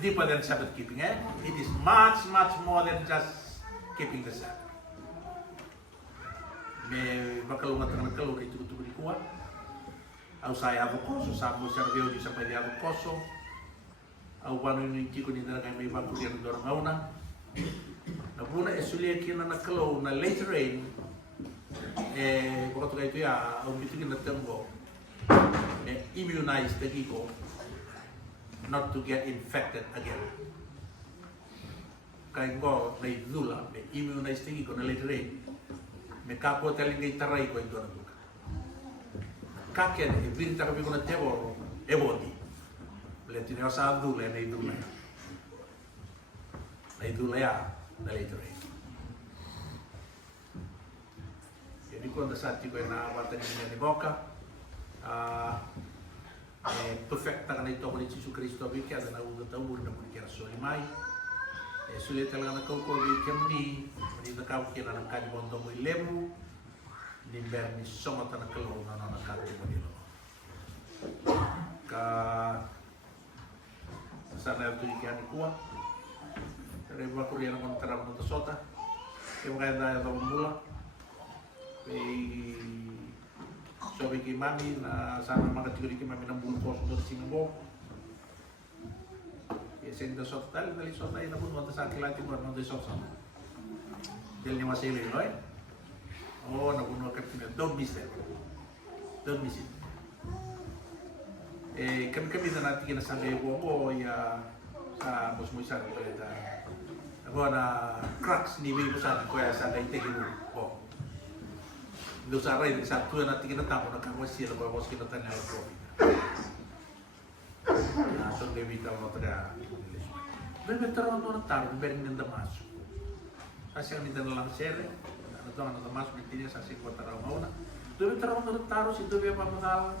deeper than Sabbath keeping, eh? It is much more than just keeping the Sabbath. Me bakal umatang nagkalo kay tutubo ni kuwa. Au saya avokoso, sabu sa review di sampai di avokoso. Au wano ni tiko ni na kay may bago diyan dorang auna. Nabuna esulia kina na kalo na late rain baka tuka ito ya ang bitigin na tembo immunize the kiko not to get infected again kaya ko na idula immunize the kiko na late rain may kapo taling kay taray ko ito na tuka kaken ibinta kami ko na tebo ebodi ulit yun yung sa adula na idula ya na later rain. Jadi quando saat ko na watan ni boka perfecta kana ito ko ni Jesus Cristo bi kaya na udo ta ur na mo kira so limay sulit talaga na ko bi kemni ni na ka kira na ka bondo mo ilemu ni berni somo ta na kalo na na ka mo dilo ka sana tu ikan kuah Reba kuliah naman tarap ng tasota. Kaya kaya dahil ako mula. Sabi kay mami na sana makatuli kay mami ng buong koso doon sinabo. Kaya siyang tasota tayo. Nalisota yun na po. Mata sa kilati mo. Nang tasota. Dahil niya masili. Oo, nabuno ka rin. Don't miss that. Don't miss it. Kami na natin kinasabi ko sa bos mo isa. Ako na cracks ni Wibo sa kuya sa daitegi mo. Doon sa aray, nagsakto na natin kinatamo na kangwas sila ba bos kinatanya ko. So debita mo taga. Doon taron to na taro, bering ng Damaso. Kasi ang nila lang sere. Ano to ang Damaso, bintinya sa 4 araw mauna. Doon taron to na taro si Dobe pa mangal.